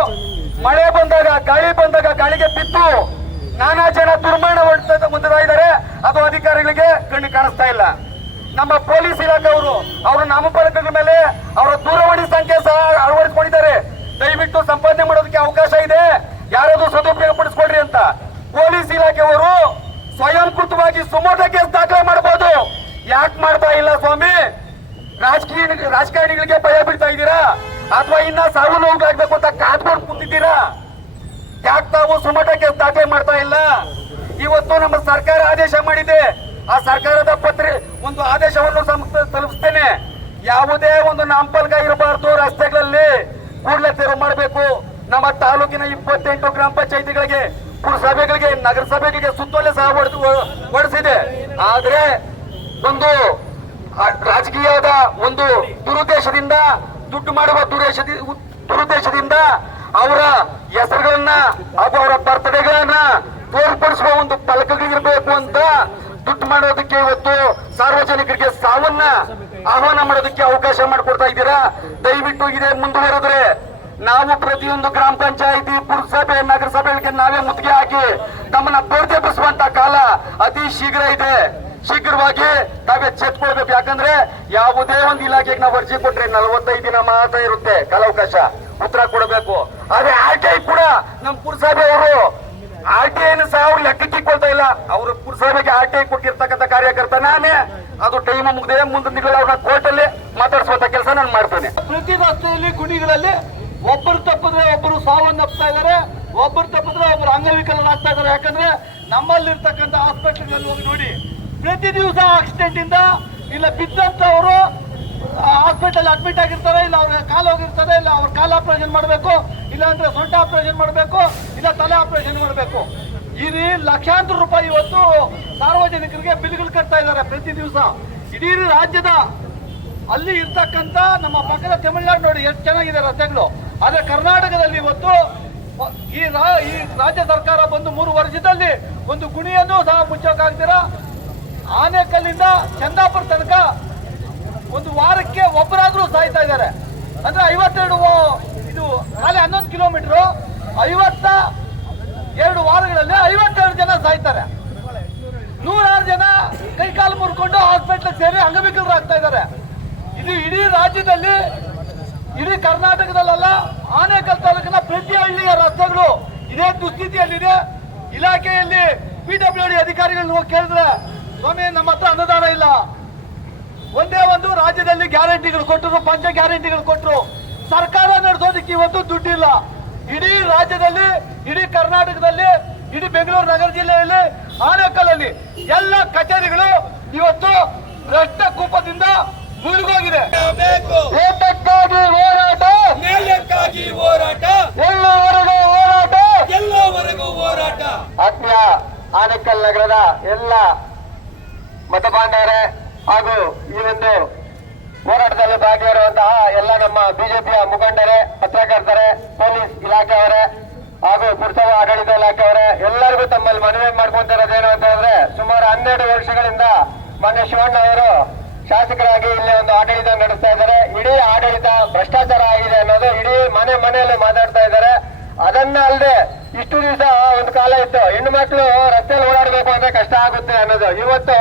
ಮಳೆ ಬಂದಾಗ, ಗಾಳಿ ಬಂದಾಗ ಗಾಳಿಗೆ ಬಿದ್ದು ನಾನಾ ಜನ ದುರ್ಮರಣ ಹೊಂದುತ್ತಾ ಇದ್ದಾರೆ. ಅದು ಅಧಿಕಾರಿಗಳಿಗೆ ಕಣ್ಣು ಕಾಣಿಸ್ತಾ ಇಲ್ಲ. ನಮ್ಮ ಪೊಲೀಸ್ ಇಲಾಖೆಯವರು ಅವರ ನಾಮಫಲಕಗಳ ಮೇಲೆ ಅವರ ದೂರವಾಣಿ ಸಂಖ್ಯೆ ಸಹ ಅಳವಡಿಸಿಕೊಂಡಿದ್ದಾರೆ. ದಯವಿಟ್ಟು ಸಂಪಾದನೆ ಮಾಡೋದಕ್ಕೆ ಅವಕಾಶ ಇದೆ, ಯಾರಾದ್ರೂ ಸದುಪಯೋಗ ಪಡಿಸ್ಕೊಡ್ರಿ ಅಂತ. ಪೊಲೀಸ್ ಇಲಾಖೆಯವರು ಸ್ವಯಂಕೃತವಾಗಿ ಸುಮೋಟ ಕೇಸ್ ದಾಖಲೆ ಮಾಡಬಹುದು. ಯಾಕೆ ಮಾಡ್ತಾ ಇಲ್ಲ ಸ್ವಾಮಿ? ರಾಜಕಾರಣಿಗಳಿಗೆ ಭಯ ಬೀಳ್ತಾ ಇದ್ದೀರಾ ಅಥವಾ ಇನ್ನ ಸಾವು ನೋವಾಗಬೇಕು ಅಂತ ಕಾದ್ಕೊಂಡು ಕೂತಿದ್ದೀರಾ? ಯಾಕೆ ತಾವು ಸುಮೋಟ ಕೇಸ್ ದಾಖಲೆ ಮಾಡ್ತಾ ಇಲ್ಲ? ಇವತ್ತು ನಮ್ಮ ಸರ್ಕಾರ ಆದೇಶ ಮಾಡಿದೆ. ಆ ಸರ್ಕಾರದ ಒಂದು ಆದೇಶವನ್ನು ತಲುಪಿಸ್ತೇನೆ. ಯಾವುದೇ ಒಂದು ನಾಮಫಲಕ ಇರಬಾರ್ದು ರಸ್ತೆಗಳಲ್ಲಿ, ಕೂಡಲೇ ತೆರವು ಮಾಡಬೇಕು. ನಮ್ಮ ತಾಲೂಕಿನ 28 ಗ್ರಾಮ ಪಂಚಾಯಿತಿಗಳಿಗೆ, ಪುರಸಭೆಗಳಿಗೆ, ನಗರಸಭೆಗಳಿಗೆ ಸುತ್ತೋಲೆ ಸಹ ಹೊಡೆಸಿದೆ. ಆದ್ರೆ ಒಂದು ರಾಜಕೀಯದ ಒಂದು ದುರುದ್ದೇಶದಿಂದ, ದುಡ್ಡು ಮಾಡುವ ದುರುದ್ದೇಶದಿಂದ ಅವರ ಹೆಸರುಗಳನ್ನ ಹಾಗೂ ಅವರ ಬರ್ತಡೇಗಳನ್ನ ತೋರ್ಪಡಿಸುವ ಒಂದು ಫಲಕಗಳಿರಬೇಕು ಅಂತ ದುಡ್ಡು ಮಾಡೋದಕ್ಕೆ ಇವತ್ತು ಸಾರ್ವಜನಿಕರಿಗೆ ಸಾವನ್ನ ಆಹ್ವಾನ ಮಾಡೋದಕ್ಕೆ ಅವಕಾಶ ಮಾಡಿಕೊಡ್ತಾ ಇದ್ದೀರಾ. ದಯವಿಟ್ಟು ಇದೇ ಮುಂದುವರೆದ್ರೆ ನಾವು ಪ್ರತಿಯೊಂದು ಗ್ರಾಮ ಪಂಚಾಯಿತಿ, ಪುರಸಭೆ, ನಗರಸಭೆಗಳಿಗೆ ನಾವೇ ಮುತ್ತಿಗೆ ಹಾಕಿ ತಮ್ಮನ್ನ ಬಡ್ದೆಬ್ಬಿಸುವಂತ ಕಾಲ ಅತಿ ಶೀಘ್ರ ಇದೆ. ಶೀಘ್ರವಾಗಿ ತಾವೇ ಎಚ್ಚೆತ್ಕೊಳ್ಬೇಕು. ಯಾಕಂದ್ರೆ ಯಾವುದೇ ಒಂದು ಇಲಾಖೆಗೆ ನಾವು ಅರ್ಜಿ ಕೊಟ್ರೆ 45 ದಿನ ಮಾತ್ರ ಇರುತ್ತೆ ಕಾಲಾವಕಾಶ, ಉತ್ತರ ಕೊಡಬೇಕು. ಆದ್ರೆ RTI ಕೂಡ ನಮ್ಮ ಪುರಸಭೆ ಅವರು RTI ಸಹ ಅವ್ರು ಲೆಕ್ಕಕ್ಕೆ ಕೊಡ್ತಾ ಇಲ್ಲ. ಅವರು ಪುರಸಭೆಗೆ RTI ಕೊಟ್ಟಿರ್ತಕ್ಕಂಥ ಕಾರ್ಯಕರ್ತ ನಾನೇ. ಅದು ಟೈಮ್ ಮುಗಿದೆ, ಮುಂದಿನ ದಿನಗಳಲ್ಲಿ ಅವ್ರನ್ನ ಕೋರ್ಟಲ್ಲಿ ಮಾತಾಡಿಸುವಂತ ಕೆಲಸ ನಾನು ಮಾಡ್ತೇನೆ. ಪ್ರತಿ ರಸ್ತೆಯಲ್ಲಿ ಗುಡಿಗಳಲ್ಲಿ ಒಬ್ಬರು ತಪ್ಪಿದ್ರೆ ಒಬ್ಬರು ಸಾವನ್ನಪ್ತಾ ಇದ್ದಾರೆ, ಒಬ್ಬರು ತಪ್ಪಿದ್ರೆ ಒಬ್ಬರು ಅಂಗವಿಕಲರಾಗ್ತಾ ಇದ್ದಾರೆ. ಯಾಕಂದ್ರೆ ನಮ್ಮಲ್ಲಿರ್ತಕ್ಕಂಥ ಹಾಸ್ಪಿಟಲ್ಗಳಲ್ಲಿ ಹೋಗಿ ನೋಡಿ, ಪ್ರತಿ ದಿವಸ ಆಕ್ಸಿಡೆಂಟ್ ಇಂದ ಇಲ್ಲ ಬಿದ್ದಂತವರು ಹಾಸ್ಪಿಟಲ್ ಅಡ್ಮಿಟ್ ಆಗಿರ್ತಾರೆ, ಇಲ್ಲ ಅವ್ರಿಗೆ ಕಾಲು ಹೋಗಿರ್ತಾರೆ, ಇಲ್ಲ ಅವ್ರ ಕಾಲು ಆಪರೇಷನ್ ಮಾಡಬೇಕು, ಇಲ್ಲ ಅಂದ್ರೆ ಸೊಂಟ ಆಪರೇಷನ್ ಮಾಡಬೇಕು, ಇಲ್ಲ ತಲೆ ಆಪರೇಷನ್ ಮಾಡಬೇಕು. ಇಲ್ಲಿ ಲಕ್ಷಾಂತರ ರೂಪಾಯಿ ಇವತ್ತು ಸಾರ್ವಜನಿಕರಿಗೆ ಬಿಲ್ಗಳು ಕಟ್ತಾ ಇದ್ದಾರೆ ಪ್ರತಿ ದಿವಸ. ಇಡೀ ರಾಜ್ಯದ ಅಲ್ಲಿ ಇರ್ತಕ್ಕಂಥ ನಮ್ಮ ಪಕ್ಕದ ತಮಿಳುನಾಡು ನೋಡಿ ಎಷ್ಟು ಚೆನ್ನಾಗಿದೆ ರಸ್ತೆಗಳು. ಆದ್ರೆ ಕರ್ನಾಟಕದಲ್ಲಿ ಇವತ್ತು ಈ ರಾಜ್ಯ ಸರ್ಕಾರ ಬಂದು 3 ವರ್ಷದಲ್ಲಿ ಒಂದು ಗುಣಿಯನ್ನು ಸಹ ಮುಚ್ಚೋಕಾಗ್ತೀರ. ಆನೇಕಲ್ಲಿಂದ ಚಂದಾಪುರ ತನಕ ಒಂದು ವಾರಕ್ಕೆ ಒಬ್ಬರಾದ್ರೂ ಸಾಯ್ತಾ ಇದ್ದಾರೆ. ಅಂದ್ರೆ 52 ಇದು ಖಾಲಿ 11 ಕಿಲೋಮೀಟರ್ 52 ವಾರಗಳಲ್ಲಿ 52 ಜನ ಸಾಯ್ತಾರೆ. 106 ಜನ ಕೈಕಾಲು ಮುರ್ಕೊಂಡು ಹಾಸ್ಪಿಟಲ್ ಸೇರಿ ಅಂಗವಿಕಲರಾಗ್ತಾ ಇದ್ದಾರೆ. ಇದು ಇಡೀ ರಾಜ್ಯದಲ್ಲಿ, ಇಡೀ ಕರ್ನಾಟಕದಲ್ಲ, ಆನೇಕಲ್ ತಾಲೂಕಿನ ಪ್ರತಿ ಹಳ್ಳಿಯ ರಸ್ತೆಗಳು ಇದೇ ದುಸ್ಥಿತಿಯಲ್ಲಿದೆ. ಇಲಾಖೆಯಲ್ಲಿ PWD ಅಧಿಕಾರಿಗಳನ್ನ ಹೋಗಿ ಕೇಳಿದ್ರೆ, ಸ್ವಾಮಿ ನಮ್ಮ ಹತ್ರ ಅನುದಾನ ಇಲ್ಲ, ಒಂದೇ ಒಂದು ರಾಜ್ಯದಲ್ಲಿ ಗ್ಯಾರಂಟಿಗಳು ಕೊಟ್ಟರು, ಪಂಚ ಗ್ಯಾರಂಟಿಗಳು ಕೊಟ್ಟರು, ಸರ್ಕಾರ ನಡೆಸೋದಕ್ಕೆ ಇವತ್ತು ದುಡ್ಡಿಲ್ಲ. ಇಡೀ ರಾಜ್ಯದಲ್ಲಿ, ಇಡೀ ಕರ್ನಾಟಕದಲ್ಲಿ, ಇಡೀ ಬೆಂಗಳೂರು ನಗರ ಜಿಲ್ಲೆಯಲ್ಲಿ, ಆನೇಕಲ್ಲಲ್ಲಿ ಎಲ್ಲ ಕಚೇರಿಗಳು ಇವತ್ತು ಭ್ರಷ್ಟ ಕೂಪದಿಂದ ಮುಳುಗೋಗಿದೆ. ಏತಕ್ಕಾಗಿ ಹೋರಾಟ, ನ್ಯಾಯಕ್ಕಾಗಿ ಹೋರಾಟ, ಎಲ್ಲವರೆಗೂ ಹೋರಾಟ, ಎಲ್ಲವರೆಗೂ ಹೋರಾಟ. ಆತ್ಮೀಯ ಆನೇಕಲ್ ನಗರದ ಎಲ್ಲ ಮತಬಾಂಧವರೇ ಹಾಗೂ ಈ ಒಂದು ಹೋರಾಟದಲ್ಲಿ ಭಾಗಿಯಾಗಿರುವಂತಹ ಎಲ್ಲ ನಮ್ಮ ಬಿಜೆಪಿಯ ಮುಖಂಡರೇ, ಪತ್ರಕರ್ತರೇ, ಪೊಲೀಸ್ ಇಲಾಖೆಯವರೇ ಹಾಗೂ ಪುರಸಭಾ ಆಡಳಿತ ಇಲಾಖೆಯವರೇ, ಎಲ್ಲರಿಗೂ ತಮ್ಮಲ್ಲಿ ಮನವಿ ಮಾಡ್ಕೊಂತ ಇರೋದೇನು ಅಂತ ಹೇಳಿದ್ರೆ, ಸುಮಾರು 12 ವರ್ಷಗಳಿಂದ ಮಾನ್ಯ ಶಿವಣ್ಣ ಅವರು ಶಾಸಕರಾಗಿ ಇಲ್ಲಿ ಒಂದು ಆಡಳಿತ ನಡೆಸ್ತಾ ಇದ್ದಾರೆ. ಇಡೀ ಆಡಳಿತ ಭ್ರಷ್ಟಾಚಾರ ಆಗಿದೆ ಅನ್ನೋದು ಇಡೀ ಮನೆಯಲ್ಲಿ ಮಾತಾಡ್ತಾ ಇದ್ದಾರೆ. ಅದನ್ನ ಅಲ್ಲದೆ ಇಷ್ಟು ದಿವಸ ಒಂದು ಕಾಲ ಇತ್ತು, ಹೆಣ್ಣು ಮಕ್ಕಳು ರಸ್ತೆಯಲ್ಲಿ ಓಡಾಡಬೇಕು ಅಂದ್ರೆ ಕಷ್ಟ ಆಗುತ್ತೆ ಅನ್ನೋದು. ಇವತ್ತು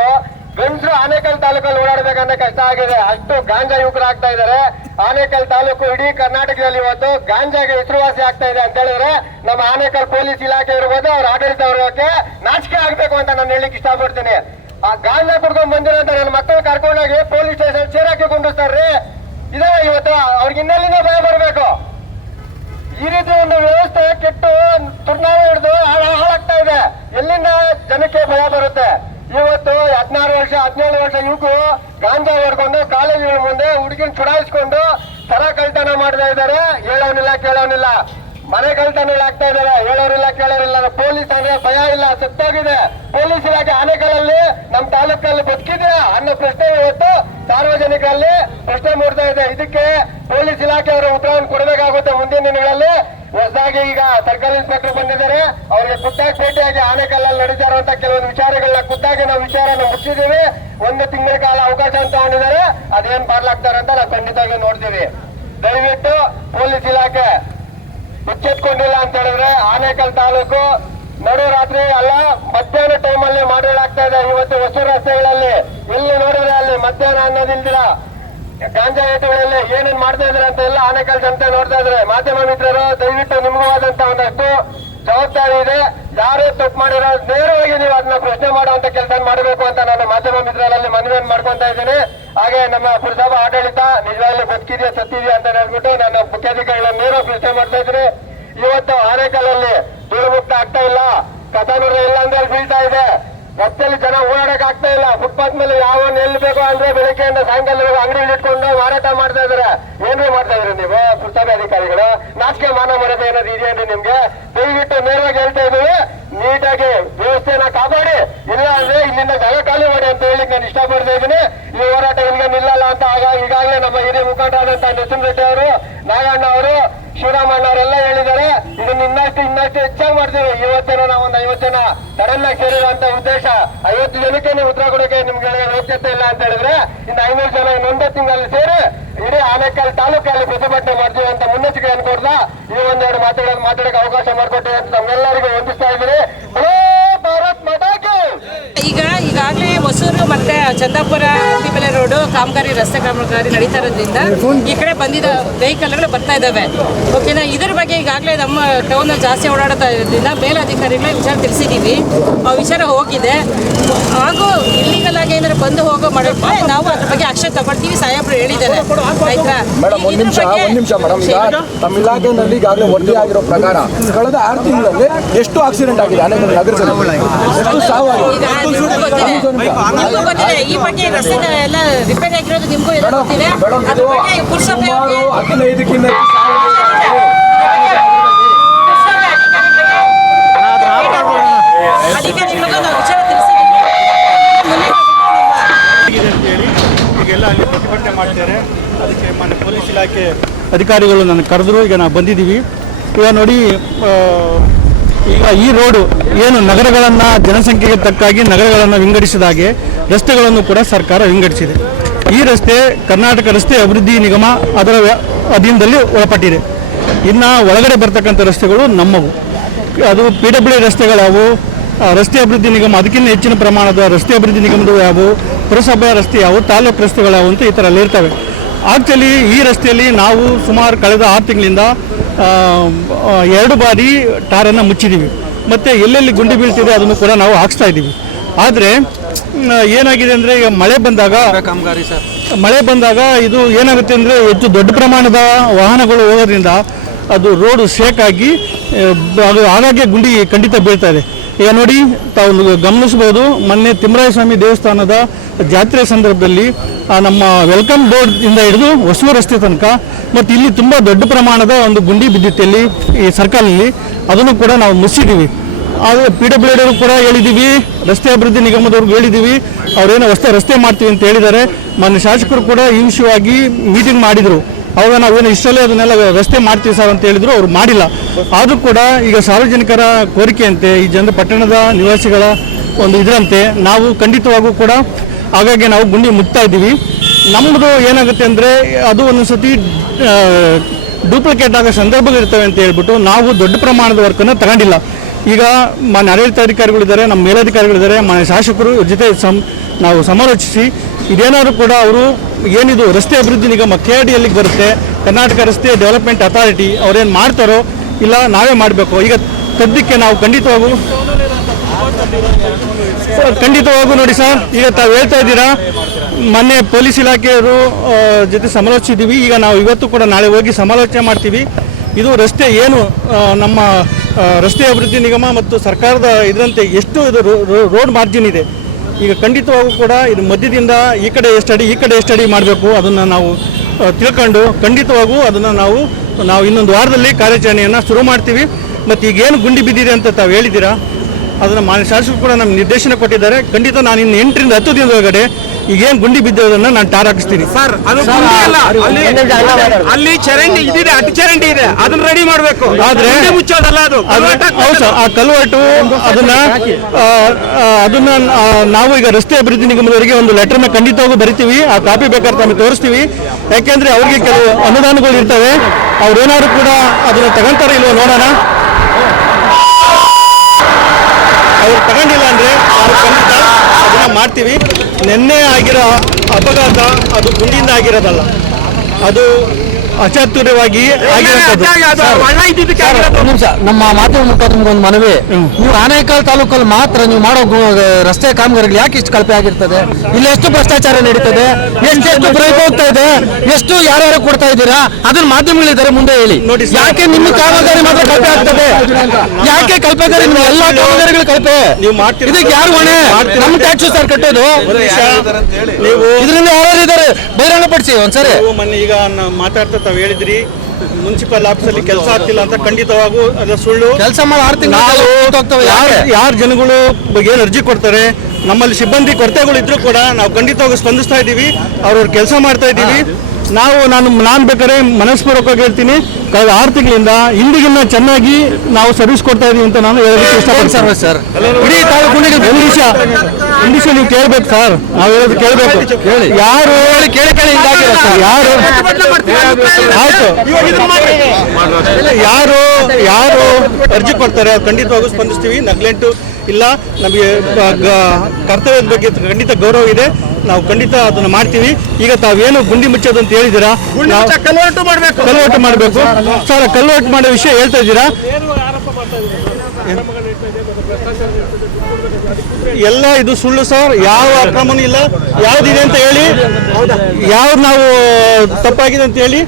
ಗಂಡಸರು ಆನೇಕಲ್ ತಾಲೂಕಲ್ಲಿ ಓಡಾಡಬೇಕಂದ್ರೆ ಕಷ್ಟ ಆಗಿದೆ. ಅಷ್ಟು ಗಾಂಜಾ ಯುವಕರಾಗ್ತಾ ಇದ್ದಾರೆ. ಆನೇಕಲ್ ತಾಲೂಕು ಇಡೀ ಕರ್ನಾಟಕದಲ್ಲಿ ಇವತ್ತು ಗಾಂಜಾಗೆ ಹೆಸರುವಾಸಿ ಆಗ್ತಾ ಇದೆ ಅಂತ ಹೇಳಿದ್ರೆ, ನಮ್ಮ ಆನೇಕಲ್ ಪೊಲೀಸ್ ಇಲಾಖೆ ಇರ್ಬೋದು, ಅವ್ರ ಆಡಳಿತ ವರ್ಗಕ್ಕೆ ನಾಚಿಕೆ ಆಗ್ಬೇಕು ಅಂತ ನಾನು ಹೇಳಿಕ್ ಇಷ್ಟಪಡ್ತೀನಿ. ಆ ಗಾಂಜಾ ಕುಡ್ಕೊಂಡ್ ಬಂದಿರೋಂತ ನನ್ನ ಮಕ್ಕಳು ಕರ್ಕೊಂಡೋಗಿ ಪೊಲೀಸ್ ಸ್ಟೇಷನ್ ಸೇರಾಕಿ ಕುಂಡಿಸ್ತಾರ್ರಿ. ಇದೇ ಇವತ್ತು ಅವ್ರಿಗೆ ಇನ್ನೆಲ್ಲಿಂದ ಭಯ ಬರಬೇಕು. ಈ ರೀತಿ ಒಂದು ವ್ಯವಸ್ಥೆ ಕೆಟ್ಟು ತುರ್ನಾವ ಹಿಡಿದು ಹಾಳಾಗ್ತಾ ಇದೆ. ಎಲ್ಲಿಂದ ಜನಕ್ಕೆ ಭಯ ಬರುತ್ತೆ? ಇವತ್ತು 16 ವರ್ಷ 17 ವರ್ಷ ಯುವಕರು ಗಾಂಜಾ ಹೊಡ್ಕೊಂಡು ಕಾಲೇಜುಗಳ ಮುಂದೆ ಹುಡುಗಿನ ಚುಡಾಯಿಸ್ಕೊಂಡು ತರ ಕಳ್ತನ ಮಾಡ್ತಾ ಇದ್ದಾರೆ. ಹೇಳೋನಿಲ್ಲ ಕೇಳೋನಿಲ್ಲ, ಮನೆ ಕಳ್ತನಗಳು ಆಗ್ತಾ ಇದ್ದಾರೆ. ಹೇಳೋರಿಲ್ಲ ಕೇಳೋರಿಲ್ಲ. ಪೊಲೀಸ್ ಅಂದ್ರೆ ಭಯ ಇಲ್ಲ, ಸತ್ತೋಗಿದೆ. ಪೊಲೀಸ್ ಇಲಾಖೆ ಆನೇಕಲ್ಲಲ್ಲಿ ನಮ್ಮ ತಾಲೂಕಲ್ಲಿ ಬದುಕಿದೆಯಾ ಅನ್ನೋ ಪ್ರಶ್ನೆ ಇವತ್ತು ಸಾರ್ವಜನಿಕರಲ್ಲಿ ಪ್ರಶ್ನೆ ಮೂಡ್ತಾ ಇದೆ. ಇದಕ್ಕೆ ಪೊಲೀಸ್ ಇಲಾಖೆಯವರು ಉತ್ತರವನ್ನು ಕೊಡಬೇಕಾಗುತ್ತೆ ಮುಂದಿನ ದಿನಗಳಲ್ಲಿ. ಹೊಸದಾಗಿ ಈಗ ಸರ್ಕಲ್ ಇನ್ಸ್ಪೆಕ್ಟರ್ ಬಂದಿದ್ದಾರೆ, ಅವರಿಗೆ ಖುದ್ದಾಗಿ ಭೇಟಿಯಾಗಿ ಆನೇಕಲ್ಲಲ್ಲಿ ನಡೀತಾ ಇರುವಂತಹ ಕೆಲವೊಂದು ವಿಚಾರಗಳನ್ನ ಖುದ್ದಾಗಿ ನಾವು ವಿಚಾರನ ಮುಗಿಸಿದೀವಿ. 1 ತಿಂಗಳ ಕಾಲ ಅವಕಾಶ ಅಂತ ತಗೊಂಡಿದ್ದಾರೆ. ಅದೇನ್ ಮಾಡ್ಲಾಗ್ತಾರೆ ಅಂತ ನಾವು ಖಂಡಿತವಾಗಿ ನೋಡ್ತೀವಿ. ದಯವಿಟ್ಟು ಪೊಲೀಸ್ ಇಲಾಖೆ ಎಚ್ಚೆತ್ಕೊಂಡಿಲ್ಲ ಅಂತ ಹೇಳಿದ್ರೆ ಆನೇಕಲ್ ತಾಲೂಕು ನಡು ರಾತ್ರಿ ಅಲ್ಲ, ಮಧ್ಯಾಹ್ನ ಟೈಮಲ್ಲಿ ಮಾಡಲಾಗ್ತಾ ಇದೆ. ಇವತ್ತು ಹೊಸ ರಸ್ತೆಗಳಲ್ಲಿ ಎಲ್ಲಿ ನೋಡಿದ್ರೆ ಅಲ್ಲಿ ಮಧ್ಯಾಹ್ನ ಅನ್ನೋದಿಲ್ದಿರ ಗಾಂಜಾ ಏಟುಗಳಲ್ಲಿ ಏನೇನ್ ಮಾಡ್ತಾ ಇದ್ರೆ ಅಂತ ಎಲ್ಲ ಆನೇಕಲ್ ಜನತೆ ನೋಡ್ತಾ ಇದ್ರೆ. ಮಾಧ್ಯಮ ಮಿತ್ರರು, ದಯವಿಟ್ಟು ನಿಮಗೂ ಆದಂತ ಒಂದಷ್ಟು ಜವಾಬ್ದಾರಿ ಇದೆ. ಯಾರೇ ತಪ್ಪು ಮಾಡಿರೋ ನೇರವಾಗಿ ನೀವು ಅದನ್ನ ಪ್ರಶ್ನೆ ಮಾಡುವಂತ ಕೆಲಸ ಮಾಡಬೇಕು ಅಂತ ನಾನು ಮಾಧ್ಯಮ ಮಿತ್ರರಲ್ಲಿ ಮನವಿಯನ್ನು ಮಾಡ್ಕೊಂತ ಇದ್ದೀನಿ. ಹಾಗೆ ನಮ್ಮ ಪುರಸಭಾ ಆಡಳಿತ ನಿಜವಾಗ್ಲೂ ಬದುಕಿದೆಯಾ ಸತ್ತಿದೆಯಾ ಅಂತ ಹೇಳ್ಬಿಟ್ಟು ನಾನು ಮುಖ್ಯಾಧಿಕಾರಿಗಳ ನೇರ ಪ್ರಶ್ನೆ ಮಾಡ್ತಾ ಇದ್ದೀನಿ. ಇವತ್ತು ಆನೇಕಲ್ಲಲ್ಲಿ ಧೂಳು ಮುಕ್ತ ಆಗ್ತಾ ಇಲ್ಲ, ಕಸ ನೂರ ಇಲ್ಲ ಅಂದ್ರೆ ಬೀಳ್ತಾ ಇದೆ. ರಸ್ತೆಯಲ್ಲಿ ಜನ ಓಡಾಡಕ್ ಆಗ್ತಾ ಇಲ್ಲ. ಫುಟ್ಪಾತ್ ಮೇಲೆ ಯಾವ ಎಲ್ಲಿ ಬೇಕೋ ಅಂದ್ರೆ ಬೆಳಿಗ್ಗೆಯಿಂದ ಸಾಯಂಕಾಲ ಅಂಗಡಿ ಇಟ್ಕೊಂಡು ಮಾರಾಟ ಮಾಡ್ತಾ ಇದಾರೆ. ಏನ್ರಿ ಮಾಡ್ತಾ ಇದ್ರಿ ನೀವು ಪುರಸಭೆ ಅಧಿಕಾರಿಗಳು? ನಾಚಿಕೆ ಮಾನ ಮರ್ಯಾದೆ ಏನಾದ್ರು ಇದೆಯೇನ್ರಿ ನಿಮ್ಗೆ? ದಯವಿಟ್ಟು ನೇರವಾಗಿ ಹೇಳ್ತಾ ಇದ್ದೀವಿ, ನೀಟಾಗಿ ವ್ಯವಸ್ಥೆನ ಕಾಪಾಡಿ, ಇಲ್ಲ ಅಂದ್ರೆ ಇಲ್ಲಿಂದ ಜಾಗ ಖಾಲಿ ಮಾಡಿ ಅಂತ ಹೇಳಿ ನಾನು ಇಷ್ಟಪಡ್ತಾ ಇದ್ದೀನಿ. ಈ ಹೋರಾಟ ಇಲ್ಲಿಗೆ ನಿಲ್ಲಲ್ಲ ಅಂತ ಈಗಾಗಲೇ ನಮ್ಮ ಹಿರಿಯ ಮುಖಂಡರಾದಂತ ನರಸಿಂಹ ರೆಡ್ಡಿ ಅವರು, ನಾಗಣ್ಣ ಅವರು, ಶಿವರಾಮಣ್ಣ ಅವರೆಲ್ಲ ಹೇಳಿದ್ದಾರೆ. ಇದನ್ನ ಇನ್ನಷ್ಟು ಹೆಚ್ಚಾಗಿ ಮಾಡ್ತೀವಿ. ಇವತ್ತೇನೋ ನಾವೊಂದು 50 ಜನ ಸಡನ್ ಆಗಿ ಸೇರಿರುವಂತ ಉದ್ದೇಶ 50 ಜನಕ್ಕೆ ನೀವು ಉತ್ತರ ಕೊಡೋಕೆ ನಿಮ್ಗೆ ಯೋಗ್ಯತೆ ಇಲ್ಲ ಅಂತ ಹೇಳಿದ್ರೆ, ಇನ್ನು 500 ಜನ ಇನ್ನೊಂದೇ ತಿಂಗಳಲ್ಲಿ ಸೇರಿ ಇಡೀ ಆನೇಕಲ್ ತಾಲೂಕಲ್ಲಿ ಪ್ರತಿಭಟನೆ ಮಾಡ್ತೀವಿ ಅಂತ ಮುನ್ನೆಚ್ಚರಿಕೆ ಅನ್ಕೊಡ್ದ ಈ ಒಂದೆರಡು ಮಾತಾಡೋಕೆ ಅವಕಾಶ ಮಾಡಿಕೊಟ್ಟೆ ಅಂತ ನಮ್ಮೆಲ್ಲರಿಗೂ ವಂದಿಸ್ತಾ ಇದ್ದೀನಿ. ಭಾರತ್ ಮಾತಾಕ್ಕೆ ಈಗಾಗಲೇ ಹೊಸೂರು ಮತ್ತೆ ಚಂದಾಪುರ ಹತ್ತಿಬೆಲೆ ರೋಡು ಕಾಮಗಾರಿ, ರಸ್ತೆ ಕಾಮಗಾರಿ ನಡೀತಾ ಇರೋದ್ರಿಂದ ಈ ಕಡೆ ಬಂದಿದ್ದ ವೆಹಿಕಲ್ಗಳು ಬರ್ತಾ ಇದ್ದಾವೆ. ಓಕೆನಾ? ಇದ್ರ ಬಗ್ಗೆ ಈಗಾಗಲೇ ನಮ್ಮ ಟೌನ್ ಜಾಸ್ತಿ ಓಡಾಡ್ತಾ ಇರೋದ್ರಿಂದ ಮೇಲಧಿಕಾರಿಗಳ ವಿಚಾರ ತಿಳಿಸಿದ್ದೀವಿ. ಆ ವಿಚಾರ ಹೋಗಿದೆ. ಹಾಗೂ ಇಲ್ಲಿಗಲ್ ಆಗಿ ಏನಾದ್ರು ಬಂದು ಹೋಗೋ ಮಾಡೋಕ್ಕೆ ನಾವು ಅದ್ರ ಬಗ್ಗೆ ಆಕ್ಷನ್ ತಗೊಳ್ತೀವಿ. ಸಾಹೇಬ್ರು ಹೇಳಿದ್ದಾರೆ. ಆಯ್ತಾ ಮೇಡಮ್? ಒಂದ್ ನಿಮಿಷ ಮೇಡಮ್. ಈಗ ತಮ್ಮ ಇಲಾಖೆಯಲ್ಲಿ ಈಗಾಗಲೇ ವರದಿ ಆಗಿರೋ ಪ್ರಕಾರ ಕಳೆದ 6 ತಿಂಗಳಲ್ಲಿ ಎಷ್ಟು ಆಕ್ಸಿಡೆಂಟ್ ಆಗಿದೆ ಆನೇಕಲ್ ನಗರದಲ್ಲಿ? ಎಷ್ಟು ಸಾವಾಗಿದೆ? ನಿಮಗೂ ಗೊತ್ತಿದೆ ಈ ಬಗ್ಗೆ. ರಸ್ತೆ ಎಲ್ಲ ರಿಪೇರಿ ಆಗಿರೋದು ನಿಮಗೂ ಗೊತ್ತಿದೆ. ಅದ್ರ ಬಗ್ಗೆ ಪುರಸಭೆ 15ಕ್ಕಿಂತ ಅಧಿಕಾರಿಗಳಿಗೂ ನಾವು ವಿಚಾರ ತಿಳಿಸಿದ್ದೀವಿ. ಅಂತೇಳಿ ಈಗೆಲ್ಲ ಅಲ್ಲಿ ಪ್ರತಿಭಟನೆ ಮಾಡ್ತಾರೆ. ಅದಕ್ಕೆ ಮಾನ್ಯ ಪೊಲೀಸ್ ಇಲಾಖೆ ಅಧಿಕಾರಿಗಳು ನನ್ನ ಕರೆದ್ರು. ಈಗ ನಾವು ಬಂದಿದ್ದೀವಿ. ಈಗ ನೋಡಿ, ಈಗ ಈ ರೋಡು ಏನು ನಗರಗಳನ್ನು ಜನಸಂಖ್ಯೆಗೆ ತಕ್ಕಾಗಿ ನಗರಗಳನ್ನು ವಿಂಗಡಿಸಿದ ಹಾಗೆ ರಸ್ತೆಗಳನ್ನು ಕೂಡ ಸರ್ಕಾರ ವಿಂಗಡಿಸಿದೆ. ಈ ರಸ್ತೆ ಕರ್ನಾಟಕ ರಸ್ತೆ ಅಭಿವೃದ್ಧಿ ನಿಗಮ ಅದರ ಅಧೀನದಲ್ಲಿ ಒಳಪಟ್ಟಿದೆ. ಇನ್ನು ಒಳಗಡೆ ಬರ್ತಕ್ಕಂಥ ರಸ್ತೆಗಳು ನಮ್ಮವು. ಅದು PWD ರಸ್ತೆಗಳಾವು, ರಸ್ತೆ ಅಭಿವೃದ್ಧಿ ನಿಗಮ ಅದಕ್ಕಿಂತ ಹೆಚ್ಚಿನ ಪ್ರಮಾಣದ ರಸ್ತೆ ಅಭಿವೃದ್ಧಿ ನಿಗಮದವು ಯಾವುವು, ಪುರಸಭೆ ರಸ್ತೆ ಯಾವುವು, ತಾಲೂಕು ರಸ್ತೆಗಳು ಅಂತ ಈ ಥರ ಅಲ್ಲಿ ಇರ್ತವೆ. ಆಕ್ಚುಲಿ ಈ ರಸ್ತೆಯಲ್ಲಿ ನಾವು ಸುಮಾರು ಕಳೆದ 6 ತಿಂಗಳಿಂದ 2 ಬಾರಿ ಟಾರನ್ನು ಮುಚ್ಚಿದ್ದೀವಿ. ಮತ್ತು ಎಲ್ಲೆಲ್ಲಿ ಗುಂಡಿ ಬೀಳ್ತಿದೆ ಅದನ್ನು ಕೂಡ ನಾವು ಹಾಕ್ಸ್ತಾ ಇದ್ದೀವಿ. ಆದರೆ ಏನಾಗಿದೆ ಅಂದರೆ ಈಗ ಮಳೆ ಬಂದಾಗ ಇದು ಏನಾಗುತ್ತೆ ಅಂದರೆ ಹೆಚ್ಚು ದೊಡ್ಡ ಪ್ರಮಾಣದ ವಾಹನಗಳು ಹೋಗೋದ್ರಿಂದ ಅದು ರೋಡು ಶೇಕ್ ಆಗಿ ಅದು ಆಗಾಗ್ಗೆ ಗುಂಡಿ ಖಂಡಿತ ಬೀಳ್ತಾ ಇದೆ. ಈಗ ನೋಡಿ, ತಾವು ಗಮನಿಸ್ಬೋದು, ಮೊನ್ನೆ ತಿಮ್ಮರಾಯ ಸ್ವಾಮಿ ದೇವಸ್ಥಾನದ ಜಾತ್ರೆ ಸಂದರ್ಭದಲ್ಲಿ ನಮ್ಮ ವೆಲ್ಕಮ್ ಬೋರ್ಡ್ ಇಂದ ಹಿಡಿದು ಹೊಸೂರು ರಸ್ತೆ ತನಕ ಮತ್ತು ಇಲ್ಲಿ ತುಂಬ ದೊಡ್ಡ ಪ್ರಮಾಣದ ಒಂದು ಗುಂಡಿ ಬಿದ್ದಿತ್ತು ಇಲ್ಲಿ ಈ ಸರ್ಕಲಲ್ಲಿ. ಅದನ್ನು ಕೂಡ ನಾವು ಮುಚ್ಚಿದ್ದೀವಿ. ಆದರೆ PWD ಕೂಡ ಹೇಳಿದ್ದೀವಿ, ರಸ್ತೆ ಅಭಿವೃದ್ಧಿ ನಿಗಮದವ್ರಿಗೆ ಹೇಳಿದ್ದೀವಿ, ಅವರೇನೋ ರಸ್ತೆ ಮಾಡ್ತೀವಿ ಅಂತ ಹೇಳಿದ್ದಾರೆ. ಮಾನ್ಯ ಶಾಸಕರು ಕೂಡ ಈ ವಿಷಯವಾಗಿ ಮೀಟಿಂಗ್ ಮಾಡಿದರು. ಅವಾಗ ನಾವೇನು ಇಷ್ಟಲ್ಲೇ ಅದನ್ನೆಲ್ಲ ರಸ್ತೆ ಮಾಡ್ತೀವಿ ಸರ್ ಅಂತ ಹೇಳಿದ್ರು, ಅವ್ರು ಮಾಡಿಲ್ಲ. ಆದರೂ ಕೂಡ ಈಗ ಸಾರ್ವಜನಿಕರ ಕೋರಿಕೆಯಂತೆ ಈ ಪಟ್ಟಣದ ನಿವಾಸಿಗಳ ಒಂದು ಇದರಂತೆ ನಾವು ಖಂಡಿತವಾಗೂ ಕೂಡ ಹಾಗಾಗಿ ನಾವು ಗುಂಡಿ ಮುಟ್ತಾ ಇದ್ದೀವಿ. ನಮ್ಮದು ಏನಾಗುತ್ತೆ ಅಂದರೆ ಅದು ಒಂದೊಂದ್ಸತಿ ಡೂಪ್ಲಿಕೇಟ್ ಆಗೋ ಸಂದರ್ಭಗಳಿರ್ತವೆ ಅಂತ ಹೇಳ್ಬಿಟ್ಟು ನಾವು ದೊಡ್ಡ ಪ್ರಮಾಣದ ವರ್ಕನ್ನು ತಗೊಂಡಿಲ್ಲ. ಈಗ ಮಾನ್ಯ ಆಡಳಿತಾಧಿಕಾರಿಗಳಿದ್ದಾರೆ, ನಮ್ಮ ಮೇಲಧಿಕಾರಿಗಳಿದ್ದಾರೆ, ಮಾನ್ಯ ಶಾಸಕರು ಇವ್ರ ಜೊತೆ ನಾವು ಸಮಾಲೋಚಿಸಿ ಇದೇನಾದರೂ ಕೂಡ ಅವರು ಏನಿದು ರಸ್ತೆ ಅಭಿವೃದ್ಧಿ ನಿಗಮ KRDಯಲ್ಲಿ ಬರುತ್ತೆ, ಕರ್ನಾಟಕ ರಸ್ತೆ ಡೆವಲಪ್ಮೆಂಟ್ ಅಥಾರಿಟಿ ಅವ್ರೇನು ಮಾಡ್ತಾರೋ ಇಲ್ಲ ನಾವೇ ಮಾಡಬೇಕು. ಈಗ ಸದ್ಯಕ್ಕೆ ನಾವು ಖಂಡಿತವಾಗೂ ನೋಡಿ ಸರ್, ಈಗ ತಾವು ಹೇಳ್ತಾ ಇದ್ದೀರಾ, ಮೊನ್ನೆ ಪೊಲೀಸ್ ಇಲಾಖೆಯವರು ಜೊತೆ ಸಮಾಲೋಚಿಸಿದ್ದೀವಿ. ಈಗ ನಾವು ಇವತ್ತು ಕೂಡ ನಾಳೆ ಹೋಗಿ ಸಮಾಲೋಚನೆ ಮಾಡ್ತೀವಿ. ಇದು ರಸ್ತೆ ಏನು ನಮ್ಮ ರಸ್ತೆ ಅಭಿವೃದ್ಧಿ ನಿಗಮ ಮತ್ತು ಸರ್ಕಾರದ ಇದರಂತೆ ಎಷ್ಟು ಇದು ರೋಡ್ ಮಾರ್ಜಿನ್ ಇದೆ. ಈಗ ಖಂಡಿತವಾಗೂ ಕೂಡ ಇದು ಮಧ್ಯದಿಂದ ಈ ಕಡೆ ಎಷ್ಟು ಅಡಿ ಮಾಡಬೇಕು ಅದನ್ನು ನಾವು ತಿಳ್ಕೊಂಡು ಖಂಡಿತವಾಗೂ ಅದನ್ನು ನಾವು ಇನ್ನೊಂದು ವಾರದಲ್ಲಿ ಕಾರ್ಯಾಚರಣೆಯನ್ನು ಶುರು ಮಾಡ್ತೀವಿ. ಮತ್ತು ಈಗೇನು ಗುಂಡಿ ಬಿದ್ದಿದೆ ಅಂತ ತಾವು ಹೇಳಿದ್ದೀರಾ, ಅದನ್ನು ಮಾನ್ಯ ಶಾಸಕರು ಕೂಡ ನಮ್ಗೆ ನಿರ್ದೇಶನ ಕೊಟ್ಟಿದ್ದಾರೆ. ಖಂಡಿತ ನಾನು ಇನ್ನು 8ರಿಂದ 10 ದಿನದೊಳಗಡೆ ಈಗೇನು ಗುಂಡಿ ಬಿದ್ದೋದನ್ನು ನಾನು ಟಾರ್ ಹಾಕಿಸ್ತೀನಿ. ಸರ್, ಅದು ಗುಂಡಿ ಅಲ್ಲ, ಅಲ್ಲಿ ಚರಂಡಿ ಇದಿದೆ, ಅಡ್ಡ ಚರಂಡಿ ಇದೆ, ಅದನ್ನ ರೆಡಿ ಮಾಡಬೇಕು. ಆದ್ರೆ ಮುಚ್ಚೋದಲ್ಲ ಅದು. ಹೌದು ಸರ್, ಆ ಕಲ್ವರ್ಟು ಅದನ್ನ ನಾವು ಈಗ ರಸ್ತೆ ಅಭಿವೃದ್ಧಿ ನಿಗಮದವರಿಗೆ ಒಂದು ಲೆಟರ್ನ ಖಂಡಿತವಾಗೂ ಬರಿತೀವಿ. ಆ ಕಾಪಿ ಬೇಕಾದ್ರೆ ನಮಗೆ ತೋರಿಸ್ತೀವಿ. ಯಾಕೆಂದ್ರೆ ಅವ್ರಿಗೆ ಕೆಲವು ಅನುದಾನಗಳು ಇರ್ತವೆ, ಅವ್ರೇನಾದ್ರು ಕೂಡ ಅದನ್ನ ತಗೊಂತಾರ ಇಲ್ವೋ ನೋಡೋಣ. ಅವ್ರು ತಗೊಂಡಿಲ್ಲ ಅಂದರೆ ನಾವು ಖಂಡಿತ ಅದನ್ನು ಮಾಡ್ತೀವಿ. ನಿನ್ನೆ ಆಗಿರೋ ಅಪಘಾತ ಅದು ಗುಂಡಿಯಿಂದ ಆಗಿರೋದಲ್ಲ, ಅದು ಅಚಾತುರ್ಯವಾಗಿ ನಮ್ಮ ಮಾಧ್ಯಮ ಮುಖಾಂತರ ಒಂದು ಮನವಿ, ನೀವು ಆನೇಕಲ್ ತಾಲೂಕಲ್ಲಿ ಮಾತ್ರ ನೀವು ಮಾಡೋ ರಸ್ತೆ ಕಾಮಗಾರಿಗಳು ಯಾಕೆ ಇಷ್ಟು ಕಳಪೆ ಆಗಿರ್ತದೆ? ಇಲ್ಲಿ ಎಷ್ಟು ಭ್ರಷ್ಟಾಚಾರ ನಡೀತದೆ, ಎಷ್ಟು ಬ್ರೇಕ್ ಹೋಗ್ತಾ ಇದೆ, ಎಷ್ಟು ಯಾರ್ಯಾರು ಕೊಡ್ತಾ ಇದ್ದೀರಾ, ಅದನ್ನ ಮಾಧ್ಯಮಗಳಿದ್ದಾರೆ ಮುಂದೆ ಹೇಳಿ. ಯಾಕೆ ನಿಮ್ಮ ಕಾಮಗಾರಿ ಮಾತ್ರ ಕಳಪೆ ಆಗ್ತದೆ? ಯಾಕೆ ಕಳಪೆಗಾರಿ? ನಿಮ್ಮ ಎಲ್ಲ ಕಾಮಗಾರಿಗಳು ಕಳಪೆ. ಇದಕ್ಕೆ ಯಾರು ಹೊಣೆ? ನಮ್ಮ ಟ್ಯಾಕ್ಸ್ ಸರ್ ಕಟ್ಟೋದು. ಇದರಿಂದ ಯಾರು ಇದ್ದಾರೆ ಬಹಿರಂಗಪಡಿಸಿ ಒಂದ್ಸರಿ. ಈಗ ಮಾತಾಡ್ತಾ ತಾವು ಹೇಳಿದ್ರಿ ಮುನ್ಸಿಪಲ್ ಆಫೀಸಲ್ಲಿ ಕೆಲಸ ಆಗ್ತಿಲ್ಲ ಅಂತ. ಖಂಡಿತವಾಗೂ ಅದು ಸುಳ್ಳು. ಕೆಲಸ ಮಾಡಿ 6 ತಿಂಗಳು ಯಾರು ಜನಗಳು ಏನು ಅರ್ಜಿ ಕೊಡ್ತಾರೆ, ನಮ್ಮಲ್ಲಿ ಸಿಬ್ಬಂದಿ ಕೊರತೆಗಳು ಇದ್ರೂ ಕೂಡ ನಾವು ಖಂಡಿತವಾಗಿ ಸ್ಪಂದಿಸ್ತಾ ಇದ್ದೀವಿ. ಅವ್ರವ್ರ ಕೆಲಸ ಮಾಡ್ತಾ ಇದ್ದೀವಿ. ನಾನು ಬೇಕಾದ್ರೆ ಮನಸ್ಪೂರ್ವಕವಾಗಿ ಹೇಳ್ತೀನಿ, ಕಳೆದ 6 ತಿಂಗಳಿಂದ ಇಂದಿಗಿನ್ನ ಚೆನ್ನಾಗಿ ನಾವು ಸರ್ವಿಸ್ ಕೊಡ್ತಾ ಇದೀವಿ ಅಂತ ನಾನು ಹೇಳೋದಕ್ಕೆ ಇಷ್ಟಪಡ್ತೀನಿ ಸರ್. ಇಡೀ ತಾಲೂಕಿಗೆ ಇಂಗ್ಲೀಷ್ ನೀವು ಕೇಳಬೇಕು ಸರ್, ನಾವು ಹೇಳೋದು ಕೇಳಬೇಕು. ಯಾರು ಯಾರು ಆಯ್ತು ಯಾರು ಅರ್ಜಿ ಕೊಡ್ತಾರೆ ಖಂಡಿತವಾಗೂ ಸ್ಪಂದಿಸ್ತೀವಿ. ನಗ್ಲೆಂಟು ಇಲ್ಲ, ನಮಗೆ ಕರ್ತವ್ಯದ ಬಗ್ಗೆ ಖಂಡಿತ ಗೌರವ ಇದೆ. ನಾವು ಖಂಡಿತ ಅದನ್ನು ಮಾಡ್ತೀವಿ. ಈಗ ತಾವೇನು ಗುಂಡಿ ಮುಚ್ಚೋದು ಅಂತ ಹೇಳಿದ್ದೀರಾ, ಕಲ್ವರ್ಟು ಮಾಡಬೇಕು ಸರ್. ಕಲ್ವರ್ಟು ಮಾಡೋ ವಿಷಯ ಹೇಳ್ತಾ ಇದ್ದೀರಾ. ಎಲ್ಲ ಇದು ಸುಳ್ಳು ಸರ್. ಯಾವ ಅಕ್ರಮನೂ ಇಲ್ಲ. ಯಾವ್ದಿದೆ ಅಂತ ಹೇಳಿ, ಯಾವ್ದು ನಾವು ತಪ್ಪಾಗಿದೆ ಅಂತ ಹೇಳಿ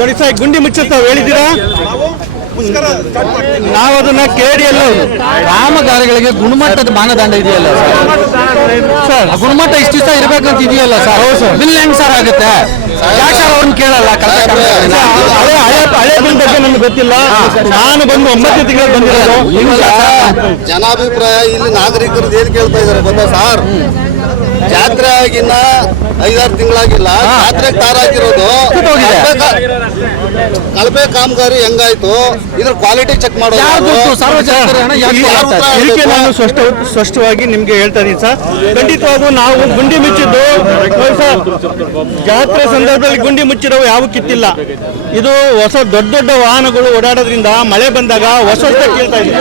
ನೋಡಿ ಸರ್. ಗುಂಡಿ ಮುಚ್ಚುತ್ತಾ ಹೇಳಿದ್ದೀರಾ, ನಾವು ಅದನ್ನ KRDಯಲ್ಲಿ ಕಾಮಗಾರಿಗಳಿಗೆ ಗುಣಮಟ್ಟದ ಮಾನದಂಡ ಇದೆಯಲ್ಲ ಸರ್, ಗುಣಮಟ್ಟ ಇಷ್ಟು ದಿವಸ ಇರಬೇಕಂತ ಇದೆಯಲ್ಲ ಸರ್. ಬಿಲ್ ಹೆಂಗ್ ಸರ್ ಆಗುತ್ತೆ? ಯಾಕೆ ಸರ್ ಅವ್ರನ್ನ ಕೇಳಲ್ಲ ಕಳಪೆ ಕಾಮಗಾರಿನ? ಹಳೆ ಬಿಲ್ ಬಗ್ಗೆ ನಮ್ಗೆ ಗೊತ್ತಿಲ್ಲ. ನಾನು ಬಂದು 9 ತಿಂಗಳು ಬಂದಿರೋದು. ಜನಾಭಿಪ್ರಾಯ ಇಲ್ಲಿ ನಾಗರಿಕರು ಏನ್ ಕೇಳ್ತಾ ಇದಾರೆ ಗೊತ್ತಾ ಸರ್? ಜಾತ್ರೆ ಆಗಿನ 5-6 ತಿಂಗಳಾಗಿಲ್ಲ, ಜಾತ್ರೆಗೆ ತಾರಾಕಿರೋದು ಕಳಪೆ ಕಾಮಗಾರಿ ಹೆಂಗಾಯ್ತು, ಇದ್ರ ಕ್ವಾಲಿಟಿ ಚೆಕ್ ಮಾಡೋದು ಇದಕ್ಕೆ ನಾನು ಸ್ಪಷ್ಟವಾಗಿ ನಿಮ್ಗೆ ಹೇಳ್ತಾ ಇದೀನಿ ಸರ್. ಖಂಡಿತವಾಗೂ ನಾವು ಗುಂಡಿ ಮುಚ್ಚಿದ್ದು ಜಾತ್ರೆ ಸಂದರ್ಭದಲ್ಲಿ ಗುಂಡಿ ಮುಚ್ಚಿರೋ ಯಾವ ಕಿತ್ತಿಲ್ಲ. ಇದು ಹೊಸ ದೊಡ್ಡ ದೊಡ್ಡ ವಾಹನಗಳು ಓಡಾಡೋದ್ರಿಂದ ಮಳೆ ಬಂದಾಗ ಹೊಸ ಕೇಳ್ತಾ ಇದ್ದೀವಿ.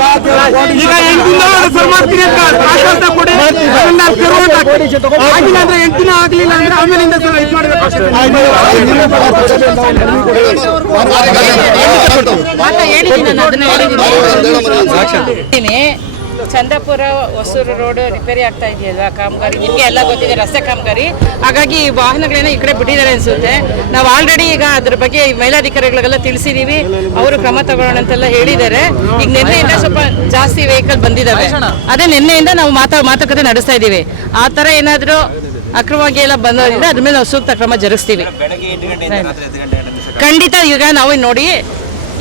ಈಗ 8 ದಿನ ಆಗಿಲ್ಲ ಅಂದ್ರೆ 8 ದಿನ ಆಗ್ಲಿಲ್ಲ ಅಂದ್ರೆ ಆಮೇಲಿಂದ ಇದು ಮಾಡಬೇಕು. ಚಂದಾಪುರ ಹೊಸೂರು ರೋಡ್ ರಿಪೇರಿ ಆಗ್ತಾ ಇದೆಯಲ್ವಾ ಕಾಮಗಾರಿ, ನಿಮಗೆ ಎಲ್ಲ ಗೊತ್ತಿದೆ, ರಸ್ತೆ ಕಾಮಗಾರಿ. ಹಾಗಾಗಿ ವಾಹನಗಳನ್ನ ಈ ಕಡೆ ಬಿಟ್ಟಿದ್ದಾರೆ ಅನ್ಸುತ್ತೆ. ನಾವು ಆಲ್ರೆಡಿ ಈಗ ಅದ್ರ ಬಗ್ಗೆ ಮೇಲಾಧಿಕಾರಿಗಳಿಗೆಲ್ಲ ತಿಳಿಸಿದೀವಿ, ಅವರು ಕ್ರಮ ತಗೊಳ್ಳೋಣ ಅಂತೆಲ್ಲ ಹೇಳಿದ್ದಾರೆ. ಈಗ ನಿನ್ನೆಯಿಂದ ಸ್ವಲ್ಪ ಜಾಸ್ತಿ ವೆಹಿಕಲ್ ಬಂದಿದ್ದಾವೆ, ಅದೇ ನಿನ್ನೆಯಿಂದ ನಾವು ಮಾತುಕತೆ ನಡೆಸ್ತಾ ಇದ್ದೀವಿ. ಆ ಥರ ಏನಾದರೂ ಅಕ್ರಮವಾಗಿ ಎಲ್ಲ ಬಂದೋದ್ರಿಂದ ಅದ್ರ ಮೇಲೆ ನಾವು ಸೂಕ್ತ ಕ್ರಮ ಜರುಗಿಸ್ತೀವಿ ಖಂಡಿತ. ಈಗ ನಾವು ನೋಡಿ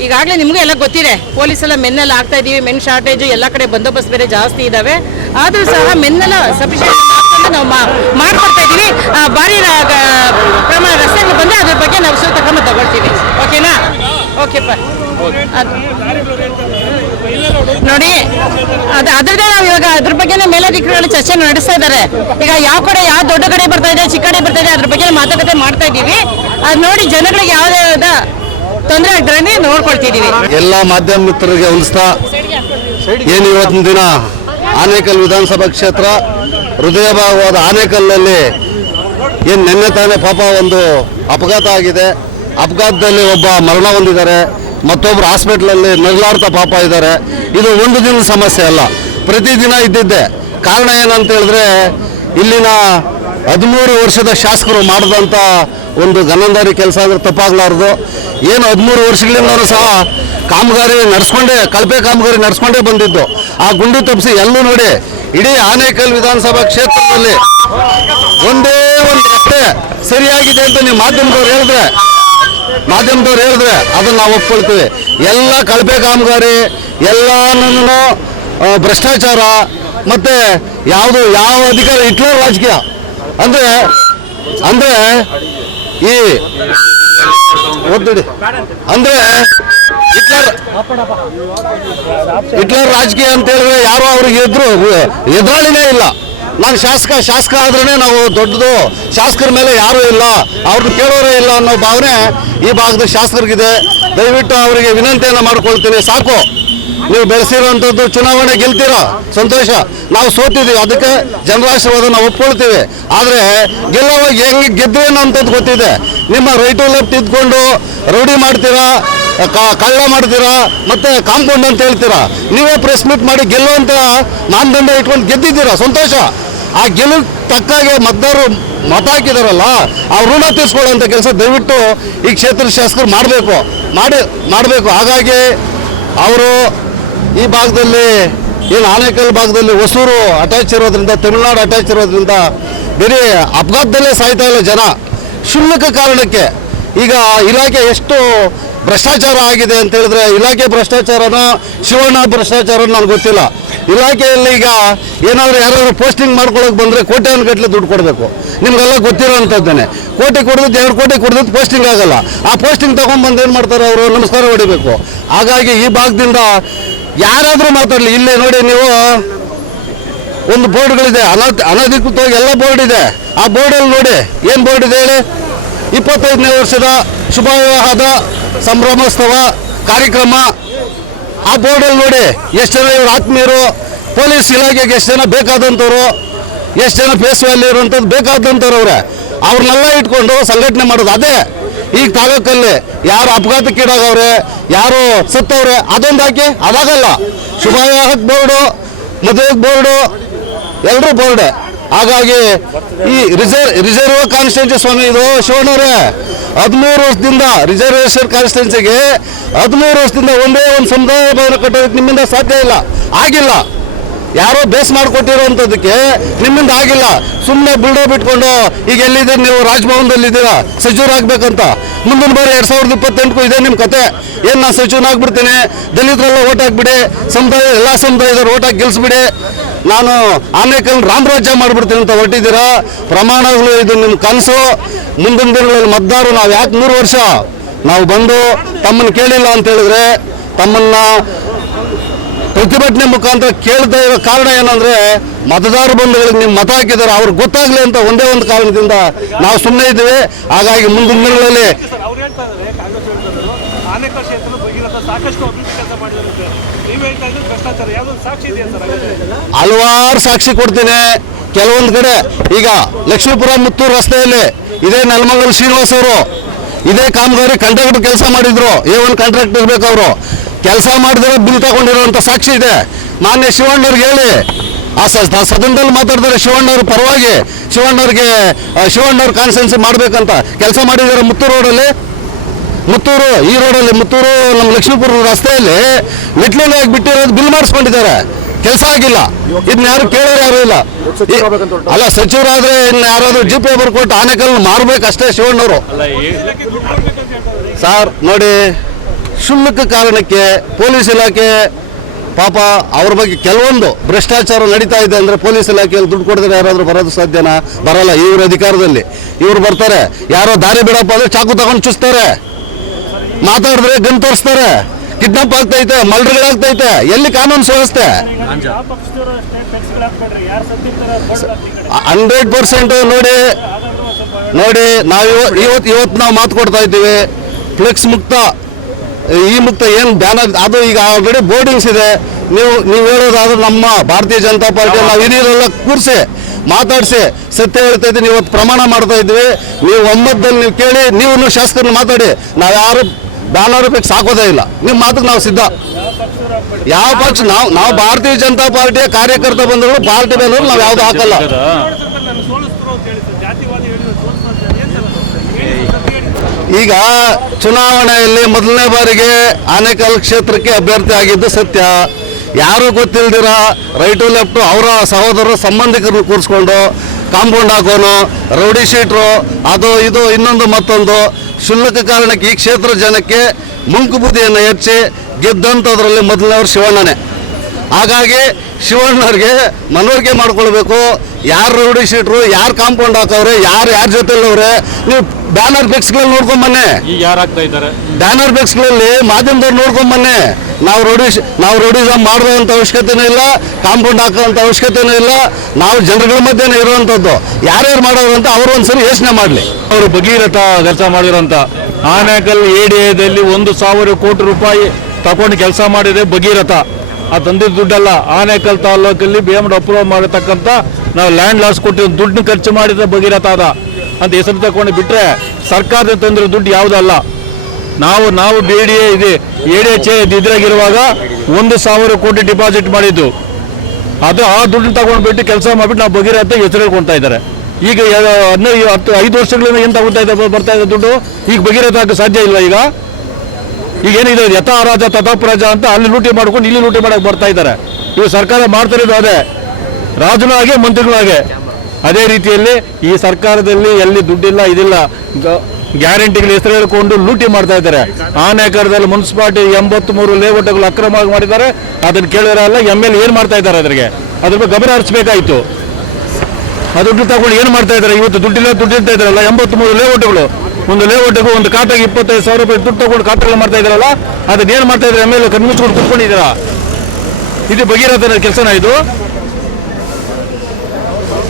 ಈಗಾಗಲೇ ನಿಮಗೂ ಎಲ್ಲ ಗೊತ್ತಿದೆ, ಪೊಲೀಸ್ ಎಲ್ಲ ಮೆನ್ನೆಲ್ಲ ಆಗ್ತಾ ಇದೀವಿ, ಮೆನ್ ಶಾರ್ಟೇಜು, ಎಲ್ಲ ಕಡೆ ಬಂದೋಬಸ್ತ್ ಬೇರೆ ಜಾಸ್ತಿ ಇದಾವೆ. ಆದರೂ ಸಹ ಮೆನ್ನೆಲ್ಲ ಸಫಿಷಿಯೆಂಟ್ ನಾವು ಮಾಡ್ಕೊಡ್ತಾ ಇದೀವಿ. ಭಾರಿ ಪ್ರಮಾಣ ರಸ್ತೆಗಳು ಬಂದರೆ ಅದ್ರ ಬಗ್ಗೆ ನಾವು ಸೂಕ್ತ ಕ್ರಮ ತಗೊಳ್ತೀವಿ. ಓಕೆನಾ? ಓಕೆಪ್ಪ. ನೋಡಿ ಅದ್ರದ್ದೇ ನಾವು ಇವಾಗ ಅದ್ರ ಬಗ್ಗೆ ಮೇಲಾಧಿಕಾರಿಗಳು ಚರ್ಚೆ ನಡೆಸ್ತಾ ಇದ್ದಾರೆ. ಈಗ ಯಾವ ಕಡೆ ಯಾವ ದೊಡ್ಡ ಕಡೆ ಬರ್ತಾ ಇದೆ, ಚಿಕ್ಕ ಕಡೆ ಬರ್ತಾ ಇದೆ, ಅದ್ರ ಬಗ್ಗೆ ಮಾತುಕತೆ ಮಾಡ್ತಾ ಇದ್ದೀವಿ. ಅದು ನೋಡಿ ಜನಗಳಿಗೆ ಯಾವುದೇ ತೊಂದರೆ ಆಗ್ದ್ರೆ ನೋಡ್ಕೊಳ್ತಿದೀವಿ. ಎಲ್ಲ ಮಾಧ್ಯಮ ಮಿತ್ರರಿಗೆ ಹೊಲಿಸ್ತಾ ಏನು ಇವತ್ತಿನ ದಿನ ಆನೇಕಲ್ ವಿಧಾನಸಭಾ ಕ್ಷೇತ್ರ ಹೃದಯ ಭಾಗವಾದ ಆನೇಕಲ್ನಲ್ಲಿ ಏನು ನಿನ್ನೆ ತಾನೇ ಪಾಪ ಒಂದು ಅಪಘಾತ ಆಗಿದೆ. ಅಪಘಾತದಲ್ಲಿ ಒಬ್ಬ ಮರಣ ಹೊಂದಿದ್ದಾರೆ, ಮತ್ತೊಬ್ಬರು ಹಾಸ್ಪಿಟ್ಲಲ್ಲಿ ನರಳಾಡ್ತಾ ಪಾಪ ಇದ್ದಾರೆ. ಇದು ಒಂದು ದಿನದ ಸಮಸ್ಯೆ ಅಲ್ಲ, ಪ್ರತಿದಿನ ಇದ್ದಿದ್ದೆ. ಕಾರಣ ಏನಂತ ಹೇಳಿದ್ರೆ ಇಲ್ಲಿನ 13 ವರ್ಷದ ಶಾಸಕರು ಮಾಡಿದಂಥ ಒಂದು ಗನಂದಾರಿ ಕೆಲಸ ಅಂದ್ರೆ ತಪ್ಪಾಗಲಾರ್ದು. ಏನು 13 ವರ್ಷಗಳಿಂದಲೂ ಸಹ ಕಾಮಗಾರಿ ಕಳಪೆ ಕಾಮಗಾರಿ ನಡೆಸ್ಕೊಂಡೇ ಬಂದಿದ್ದು. ಆ ಗುಂಡಿ ತಪ್ಪಿಸಿ ಎಲ್ಲೂ ನೋಡಿ ಇಡೀ ಆನೇಕಲ್ ವಿಧಾನಸಭಾ ಕ್ಷೇತ್ರದಲ್ಲಿ ಒಂದೇ ಒಂದು ರಸ್ತೆ ಸರಿಯಾಗಿದೆ ಅಂತ ನೀವು ಮಾಧ್ಯಮದವ್ರು ಹೇಳಿದ್ರೆ ಅದನ್ನು ನಾವು ಒಪ್ಕೊಳ್ತೀವಿ. ಎಲ್ಲ ಕಳಪೆ ಕಾಮಗಾರಿ, ಎಲ್ಲನೂ ಭ್ರಷ್ಟಾಚಾರ, ಮತ್ತೆ ಯಾವ ಅಧಿಕಾರ ಹಿಟ್ಲರ್ ರಾಜಕೀಯ ಅಂದ್ರೆ ಈ ಒತ್ತಿಡಿ ಅಂದ್ರೆ ಹಿಟ್ಲರ್ ರಾಜಕೀಯ ಅಂತ ಹೇಳಿದ್ರೆ ಯಾರು ಅವ್ರಿಗೆ ಎದುರಾಳಿನೇ ಇಲ್ಲ. ನಾನು ಶಾಸಕ ಆದ್ರೂ ನಾವು ದೊಡ್ಡದು, ಶಾಸಕರ ಮೇಲೆ ಯಾರೂ ಇಲ್ಲ, ಅವ್ರನ್ನ ಕೇಳೋರೇ ಇಲ್ಲ ಅನ್ನೋ ಭಾವನೆ ಈ ಭಾಗದ ಶಾಸಕರಿಗಿದೆ. ದಯವಿಟ್ಟು ಅವರಿಗೆ ವಿನಂತಿಯನ್ನು ಮಾಡ್ಕೊಳ್ತೀನಿ, ಸಾಕು ನೀವು ಬೆಳೆಸಿರುವಂಥದ್ದು ಚುನಾವಣೆ ಗೆಲ್ತೀರಾ ಸಂತೋಷ, ನಾವು ಸೋತಿದ್ದೀವಿ, ಅದಕ್ಕೆ ಜನರ ಆಶೀರ್ವಾದ ನಾವು ಒಪ್ಕೊಳ್ತೀವಿ. ಆದರೆ ಗೆಲ್ಲುವಾಗ ಹೆಂಗೆ ಗೆದ್ವೇನೋ ಅಂತದ್ದು ಗೊತ್ತಿದೆ. ನಿಮ್ಮ ರೈಟು ಲೆಫ್ಟ್ ಇದ್ಕೊಂಡು ರೂಢಿ ಮಾಡ್ತೀರಾ, ಕಳ್ಳ ಮಾಡ್ತೀರಾ, ಮತ್ತೆ ಕಾಂಪೌಂಡ್ ಅಂತ ಹೇಳ್ತೀರಾ. ನೀವೇ ಪ್ರೆಸ್ ಮೀಟ್ ಮಾಡಿ ಗೆಲ್ಲುವಂಥ ಮಾನದಂಡ ಇಟ್ಕೊಂಡು ಗೆದ್ದಿದ್ದೀರಾ ಸಂತೋಷ. ಆ ಗೆಲುವು ತಕ್ಕಾಗೆ ಮತದಾರರು ಮತ ಹಾಕಿದಾರಲ್ಲ, ಆ ಋಣ ತೀರಿಸ್ಕೊಳ್ಳೋಂಥ ಕೆಲಸ ದಯವಿಟ್ಟು ಈ ಕ್ಷೇತ್ರದ ಶಾಸಕರು ಮಾಡಬೇಕು. ಹಾಗಾಗಿ ಅವರು ಈ ಭಾಗದಲ್ಲಿ ಏನು ಆನೇಕಲ್ ಭಾಗದಲ್ಲಿ ಹೊಸೂರು ಅಟ್ಯಾಚ್ ಇರೋದ್ರಿಂದ, ತಮಿಳುನಾಡು ಅಟ್ಯಾಚ್ ಇರೋದ್ರಿಂದ ಬೇರೆ ಅಪಘಾತದಲ್ಲೇ ಸಾಯ್ತಾ ಇಲ್ಲ ಜನ ಕ್ಷುಲ್ಲಕ ಕಾರಣಕ್ಕೆ. ಈಗ ಇಲಾಖೆ ಎಷ್ಟು ಭ್ರಷ್ಟಾಚಾರ ಆಗಿದೆ ಅಂತ ಹೇಳಿದ್ರೆ, ಇಲಾಖೆ ಭ್ರಷ್ಟಾಚಾರನೋ ಶಿವಣ್ಣ ಭ್ರಷ್ಟಾಚಾರನೋ ನನಗೆ ಗೊತ್ತಿಲ್ಲ. ಇಲಾಖೆಯಲ್ಲಿ ಈಗ ಏನಾದರೂ ಯಾರಾದರೂ ಪೋಸ್ಟಿಂಗ್ ಮಾಡ್ಕೊಳಕ್ಕೆ ಬಂದರೆ ಕೋಟ್ಯಾನುಗಟ್ಟಲೆ ದುಡ್ಡು ಕೊಡಬೇಕು, ನಿಮಗೆಲ್ಲ ಗೊತ್ತಿರೋವಂಥದ್ದೇನೆ. ಕೋಟಿ ಕೊಡೋದು 2 ಕೋಟಿ ಕೊಡೋದು ಪೋಸ್ಟಿಂಗ್ ಆಗಲ್ಲ. ಆ ಪೋಸ್ಟಿಂಗ್ ತೊಗೊಂಡ್ಬಂದು ಏನು ಮಾಡ್ತಾರೆ ಅವರು, ನಮಸ್ಕಾರ ಹೊಡಿಬೇಕು. ಹಾಗಾಗಿ ಈ ಭಾಗದಿಂದ ಯಾರಾದರೂ ಮಾತಾಡಲಿ, ಇಲ್ಲೇ ನೋಡಿ ನೀವು ಒಂದು ಬೋರ್ಡ್ಗಳಿದೆ, ಅನಧಿಕೃತವಾಗಿ ಎಲ್ಲ ಬೋರ್ಡ್ ಇದೆ. ಆ ಬೋರ್ಡಲ್ಲಿ ನೋಡಿ ಏನು ಬೋರ್ಡ್ ಇದೆ ಹೇಳಿ, 25ನೇ ವರ್ಷದ ಶುಭ ವಿವಾಹದ ಸಂಭ್ರಮೋತ್ಸವ ಕಾರ್ಯಕ್ರಮ. ಆ ಬೋರ್ಡಲ್ಲಿ ನೋಡಿ ಎಷ್ಟು ಜನ ಇವರು ಆತ್ಮೀಯರು, ಪೊಲೀಸ್ ಇಲಾಖೆಗೆ ಎಷ್ಟು ಜನ ಬೇಕಾದಂಥವ್ರು, ಎಷ್ಟು ಜನ ಫೇಸ್ ವ್ಯಾಲ್ಯೂ ಇರುವಂಥದ್ದು ಬೇಕಾದಂಥವ್ರು ಅವ್ರನ್ನೆಲ್ಲ ಇಟ್ಕೊಂಡು ಸಂಘಟನೆ ಮಾಡೋದು. ಅದೇ ಈಗ ತಾಲೂಕಲ್ಲಿ ಯಾರು ಅಪಘಾತಕ್ಕೀಡಾಗವ್ರೆ, ಯಾರು ಸತ್ತವ್ರೆ, ಅದೊಂದು ಹಾಕಿ ಅದಾಗಲ್ಲ. ಶುಭ ವಿವಾಹಕ್ಕೆ ಬೋರ್ಡು, ಮದುವೆಗೆ ಬೋರ್ಡು, ಎಲ್ಲರೂ ಬೋರ್ಡೆ. ಹಾಗಾಗಿ ಈ ರಿಸರ್ವ್ ಕಾನ್ಸ್ಟಿಟ್ಯೂನ್ಸಿ ಸ್ವಾಮಿ ಇದು ಶಿವಣ್ಣವ್ರೆ, 13 ವರ್ಷದಿಂದ ರಿಸರ್ವೇಶನ್ ಕಾನ್ಸ್ಟಿಟ್ಯೂನ್ಸಿಗೆ 13 ವರ್ಷದಿಂದ ಒಂದೇ ಒಂದು ಸಮುದಾಯ ಭವನ ಕಟ್ಟೋದಕ್ಕೆ ನಿಮ್ಮಿಂದ ಸಾಧ್ಯ ಇಲ್ಲ, ಆಗಿಲ್ಲ. ಯಾರೋ ಬೇಸ್ ಮಾಡಿಕೊಟ್ಟಿರುವಂಥದ್ದಕ್ಕೆ ನಿಮ್ಮಿಂದ ಆಗಿಲ್ಲ. ಸುಮ್ಮನೆ ಬಿಲ್ಡೋ ಬಿಟ್ಕೊಂಡು ಈಗ ಎಲ್ಲಿದ್ದೀರಿ ನೀವು? ರಾಜಭವನದಲ್ಲಿ ಇದ್ದೀರಾ, ಸಚಿವರಾಗಬೇಕಂತ. ಮುಂದಿನ ಬಾರಿ 2028ಕ್ಕೂ ಇದೆ ನಿಮ್ಮ ಕತೆ. ಏನು ನಾನು ಸಚಿವನಾಗ್ಬಿಡ್ತೀನಿ, ದಲಿತರೆಲ್ಲ ಓಟ್ ಹಾಕ್ಬಿಡಿ, ಎಲ್ಲ ಸಮುದಾಯದವ್ರು ಓಟ್ ಹಾಕಿ ಗೆಲ್ಸ್ಬಿಡಿ, ನಾನು ಆಮೇಕಲ್ ರಾಮರಾಜ್ಯ ಮಾಡಿಬಿಡ್ತೀನಿ ಅಂತ ಹೊರಟಿದ್ದೀರಾ. ಪ್ರಮಾಣಗಳು ಇದು ನಿಮ್ಮ ಕನಸು. ಮುಂದಿನ ದಿನಗಳಲ್ಲಿ ಮತದಾರರು ನಾವು ಯಾಕೆ 3 ವರ್ಷ ನಾವು ಬಂದು ತಮ್ಮನ್ನು ಕೇಳಿಲ್ಲ ಅಂತ ಹೇಳಿದ್ರೆ, ತಮ್ಮನ್ನ ಪ್ರತಿಭಟನೆ ಮುಖಾಂತರ ಕೇಳ್ತಾ ಇರೋ ಕಾರಣ ಏನಂದ್ರೆ, ಮತದಾರ ಬಂಧುಗಳಿಗೆ ನೀವು ಮತ ಹಾಕಿದ್ದಾರೆ ಅವ್ರಿಗೆ ಗೊತ್ತಾಗ್ಲಿ ಅಂತ ಒಂದೇ ಒಂದು ಕಾರಣದಿಂದ ನಾವು ಸುಮ್ಮನೆ ಇದ್ದೀವಿ. ಹಾಗಾಗಿ ಮುಂದಿನ ದಿನಗಳಲ್ಲಿ ಹಲವಾರು ಸಾಕ್ಷಿ ಕೊಡ್ತೀನಿ. ಕೆಲವೊಂದು ಕಡೆ ಈಗ ಲಕ್ಷ್ಮೀಪುರ ಮುತ್ತೂರು ರಸ್ತೆಯಲ್ಲಿ ಇದೇ ನೆಲಮಂಗಲ ಶ್ರೀನಿವಾಸ್ ಅವರು ಇದೇ ಕಾಮಗಾರಿ ಕಾಂಟ್ರಾಕ್ಟರ್ ಕೆಲಸ ಮಾಡಿದ್ರು. A1 ಕಾಂಟ್ರಾಕ್ಟರ್ ಬೇಕು, ಅವರು ಕೆಲಸ ಮಾಡಿದ್ರೆ ಬಿಲ್ ತಗೊಂಡಿರುವಂತ ಸಾಕ್ಷಿ ಇದೆ. ಮಾನ್ಯ ಶಿವಣ್ಣವ್ರಿಗೆ ಹೇಳಿ, ಆ ಸದನದಲ್ಲಿ ಮಾತಾಡ್ತಾರೆ ಶಿವಣ್ಣವ್ರ ಪರವಾಗಿ, ಶಿವಣ್ಣವ್ರ ಕಾನ್ಸ್ಟೆನ್ಸಿ ಮಾಡ್ಬೇಕಂತ ಕೆಲಸ ಮಾಡಿದ್ದಾರೆ. ಮುತ್ತೂರು ಈ ರೋಡಲ್ಲಿ ಮುತ್ತೂರು ನಮ್ಮ ಲಕ್ಷ್ಮೀಪುರ ರಸ್ತೆಯಲ್ಲಿ ಮೆಟ್ಲಿನಾಗಿ ಬಿಟ್ಟಿರೋದು ಬಿಲ್ ಮಾಡಿಸ್ಕೊಂಡಿದ್ದಾರೆ, ಕೆಲಸ ಆಗಿಲ್ಲ. ಇದನ್ನ ಯಾರು ಕೇಳೋರು ಯಾರು ಇಲ್ಲ. ಅಲ್ಲ, ಸಚಿವರಾದ್ರೆ ಇನ್ನು ಯಾರಾದ್ರೂ GP ಬರ್ಕೊಟ್ಟು ಆನೆಕಲ್ ಮಾರ್ಬೇಕಷ್ಟೇ ಶಿವಣ್ಣವರು. ಸರ್ ನೋಡಿ, ಕ್ಷುಲ್ಲಕ ಕಾರಣಕ್ಕೆ ಪೊಲೀಸ್ ಇಲಾಖೆ ಪಾಪ ಅವ್ರ ಬಗ್ಗೆ ಕೆಲವೊಂದು ಭ್ರಷ್ಟಾಚಾರ ನಡೀತಾ ಇದೆ ಅಂದರೆ, ಪೊಲೀಸ್ ಇಲಾಖೆಯಲ್ಲಿ ದುಡ್ಡು ಕೊಡಿದ್ರೆ ಯಾರಾದರೂ ಬರೋದು ಸಾಧ್ಯನಾ? ಬರಲ್ಲ. ಇವ್ರ ಅಧಿಕಾರದಲ್ಲಿ ಇವ್ರು ಬರ್ತಾರೆ, ಯಾರೋ ದಾರಿ ಬಿಡಪ್ಪ ಅಂದ್ರೆ ಚಾಕು ತಗೊಂಡು ಚುಸ್ತಾರೆ, ಮಾತಾಡಿದ್ರೆ ಗನ್ ತೋರಿಸ್ತಾರೆ, ಕಿಡ್ನಾಪ್ ಆಗ್ತೈತೆ, ಮರ್ಡರ್ಗಳಾಗ್ತೈತೆ. ಎಲ್ಲಿ ಕಾನೂನು ಸುವ್ಯವಸ್ಥೆ? 100% ನೋಡಿ ನಾವು ಇವತ್ತು ನಾವು ಮಾತು ಕೊಡ್ತಾ ಇದ್ದೀವಿ. ಫ್ಲೆಕ್ಸ್ ಮುಕ್ತ, ಈ ಮುಕ್ತ ಏನು ಬ್ಯಾನರ್ ಅದು ಈಗ ಆಲ್ರೆಡಿ ಬೋರ್ಡಿಂಗ್ಸ್ ಇದೆ. ನೀವು ಹೇಳೋದಾದ್ರೆ ನಮ್ಮ ಭಾರತೀಯ ಜನತಾ ಪಾರ್ಟಿ ನಾವು ಹಿರಿಯರೆಲ್ಲ ಕೂರಿಸಿ ಮಾತಾಡಿಸಿ ಸತ್ಯ ಹೇಳ್ತಾ ಇದ್ದೀನಿ. ಇವತ್ತು ಪ್ರಮಾಣ ಮಾಡ್ತಾ ಇದ್ವಿ. ನೀವು ಒಮ್ಮತದಲ್ಲಿ ನೀವು ಕೇಳಿ, ನೀವು ಶಾಸಕರನ್ನ ಮಾತಾಡಿ. ನಾವು ಯಾರು ಬ್ಯಾನರ್ ಬೇಕು ಸಾಕೋದೇ ಇಲ್ಲ. ನಿಮ್ಮ ಮಾತಿಗೆ ನಾವು ಸಿದ್ಧ. ಯಾವ ಪಕ್ಷ ನಾವು ಭಾರತೀಯ ಜನತಾ ಪಾರ್ಟಿಯ ಕಾರ್ಯಕರ್ತ ಬಂದರು, ಪಾರ್ಟಿ ಬಂದರು ನಾವು ಯಾವ್ದು ಹಾಕಲ್ಲ. ಈಗ ಚುನಾವಣೆಯಲ್ಲಿ ಮೊದಲನೇ ಬಾರಿಗೆ ಆನೇಕಲ್ ಕ್ಷೇತ್ರಕ್ಕೆ ಅಭ್ಯರ್ಥಿ ಆಗಿದ್ದು ಸತ್ಯ. ಯಾರು ಗೊತ್ತಿಲ್ದಿರ ರೈಟು ಲೆಫ್ಟು ಅವರ ಸಹೋದರರು ಸಂಬಂಧಿಕರನ್ನು ಕೂರಿಸ್ಕೊಂಡು ಕಾಂಪೌಂಡ್ ಹಾಕೋನು, ರೌಡಿ ಶೀಟ್ರು, ಅದು ಇದು ಇನ್ನೊಂದು ಮತ್ತೊಂದು ಕ್ಷುಲ್ಲಕ ಕಾರಣಕ್ಕೆ ಈ ಕ್ಷೇತ್ರ ಜನಕ್ಕೆ ಮುಂಕುಬುದಿಯನ್ನು ಹೆಚ್ಚಿ ಗೆದ್ದಂಥದ್ರಲ್ಲಿ ಮೊದಲನೇವ್ರು ಶಿವಣ್ಣನೇ. ಹಾಗಾಗಿ ಶಿವಣ್ಣವ್ರಿಗೆ ಮನವರಿಕೆ ಮಾಡ್ಕೊಳ್ಬೇಕು. ಯಾರು ರೌಡಿ ಶೀಟ್ರು, ಯಾರು ಕಾಂಪೌಂಡ್ ಹಾಕವ್ರೆ, ಯಾರ ಜೊತೆಲ್ಲವ್ರೆ. ನೀವು ಬ್ಯಾನರ್ ಫ್ಲೆಕ್ಸ್ಗಳಲ್ಲಿ ನೋಡ್ಕೊಂಬನ್ನಿ, ಈಗ ಯಾರು ಆಗ್ತಾ ಇದ್ದಾರೆ ಬ್ಯಾನರ್ ಫ್ಲೆಕ್ಸ್ಗಳಲ್ಲಿ ಮಾಧ್ಯಮದವ್ರು ನೋಡ್ಕೊಂಬನ್ನಿ. ನಾವು ರೌಡಿಸಮ್ ಮಾಡುವಂಥ ಅವಶ್ಯಕತೆನೂ ಇಲ್ಲ, ಕಾಂಪೌಂಡ್ ಹಾಕೋಂಥ ಅವಶ್ಯಕತೆನೂ ಇಲ್ಲ. ನಾವು ಜನಗಳ ಮಧ್ಯೆನೇ ಇರುವಂಥದ್ದು. ಯಾರ್ಯಾರು ಮಾಡೋರು ಅಂತ ಅವರು ಒಂದ್ಸರಿ ಯೋಚನೆ ಮಾಡಲಿ. ಅವರು ಭಗೀರಥ ಕೆಲಸ ಮಾಡಿರೋಂಥ ಆನೇಕಲ್ ADAದಲ್ಲಿ 1,000 ಕೋಟಿ ರೂಪಾಯಿ ತಗೊಂಡು ಕೆಲಸ ಮಾಡಿದೆ ಭಗೀರಥ. ಆ ತಂದಿದ್ದ ದುಡ್ಡಲ್ಲ, ಆನೇಕಲ್ ತಾಲೂಕಲ್ಲಿ BMD ಅಪ್ರೂವ್ ಮಾಡತಕ್ಕಂಥ ನಾವು ಲ್ಯಾಂಡ್ ಲಾಸ್ ಕೊಟ್ಟಿರೋ ದುಡ್ಡನ್ನ ಖರ್ಚು ಮಾಡಿದ ಭಗೀರಥ ಅದ ಅಂತ ಹೆಸರು ತಗೊಂಡು ಬಿಟ್ಟರೆ ಸರ್ಕಾರದಿಂದ ತಂದಿರೋ ದುಡ್ಡು ಯಾವುದಲ್ಲ. ನಾವು BDA ಇದೆ ADA ಇದ್ರಾಗಿರುವಾಗ 1,000 ಕೋಟಿ ಡಿಪಾಸಿಟ್ ಮಾಡಿದ್ದು. ಅದು ಆ ದುಡ್ಡನ್ನ ತಗೊಂಡ್ಬಿಟ್ಟು ಕೆಲಸ ಮಾಡಿಬಿಟ್ಟು ನಾವು ಭಗೀರಥ ಹೆಸರು ಹೇಳ್ಕೊಳ್ತಾ ಇದ್ದಾರೆ. ಈಗ 5 ವರ್ಷಗಳಿಂದ ಏನು ಬರ್ತಾ ಇದೆ ದುಡ್ಡು. ಈಗ ಭಗೀರಥ ಹಾಕಿ ಸಾಧ್ಯ ಇಲ್ಲ. ಈಗ ಏನಿದೆ ಯಥಾ ರಾಜ ತಥಾ ಪ್ರಜ ಅಂತ ಅಲ್ಲಿ ಲೂಟಿ ಮಾಡ್ಕೊಂಡು ಇಲ್ಲಿ ಲೂಟಿ ಮಾಡಕ್ಕೆ ಬರ್ತಾ ಇದ್ದಾರೆ. ಇವು ಸರ್ಕಾರ ಮಾಡ್ತಿರೋದು ಅದೇ, ರಾಜನೂ ಹಾಗೆ ಮಂತ್ರಿಗಳು ಹಾಗೆ. ಅದೇ ರೀತಿಯಲ್ಲಿ ಈ ಸರ್ಕಾರದಲ್ಲಿ ಎಲ್ಲಿ ದುಡ್ಡಿಲ್ಲ ಇದಿಲ್ಲ, ಗ್ಯಾರಂಟಿಗಳ ಹೆಸರು ಹೇಳ್ಕೊಂಡು ಲೂಟಿ ಮಾಡ್ತಾ ಇದ್ದಾರೆ. ಆನೇಕರದಲ್ಲಿ ಮುನ್ಸಿಪಾಲಿಟಿ 83 ಲೇಔಟ್ಗಳು ಅಕ್ರಮವಾಗಿ ಮಾಡಿದ್ದಾರೆ. ಅದನ್ನು ಕೇಳಿರಲ್ಲ MLA ಏನು ಮಾಡ್ತಾ ಇದ್ದಾರೆ, ಅದ್ರ ಬಗ್ಗೆ ಗಮನ ಹರಿಸಬೇಕಾಯಿತು. ಆ ದುಡ್ಡು ತಗೊಂಡು ಏನು ಮಾಡ್ತಾ ಇದ್ದಾರೆ? ಇವತ್ತು ದುಡ್ಡಿರ್ತಾ ಇದ್ದಾರಲ್ಲ 83 ಲೇಔಟ್ಗಳು, ಒಂದು ಲೇಔಟ್ಗೂ ಒಂದು ಕಾಟಾಗಿ 25,000 ರೂಪಾಯಿ ದುಡ್ಡು ತಗೊಂಡು ಕಾಟಗಳು ಮಾಡ್ತಾ ಇದ್ದಾರಲ್ಲ, ಅದನ್ನ ಏನು ಮಾಡ್ತಾ ಇದ್ದಾರೆ? MLA ಕಣ್ಮುಚ್ಕೊಂಡು ಕುತ್ಕೊಂಡಿದ್ದೀರಾ? ಇದು ಭಗೀರಥನ ಕೆಲಸನ ಇದು?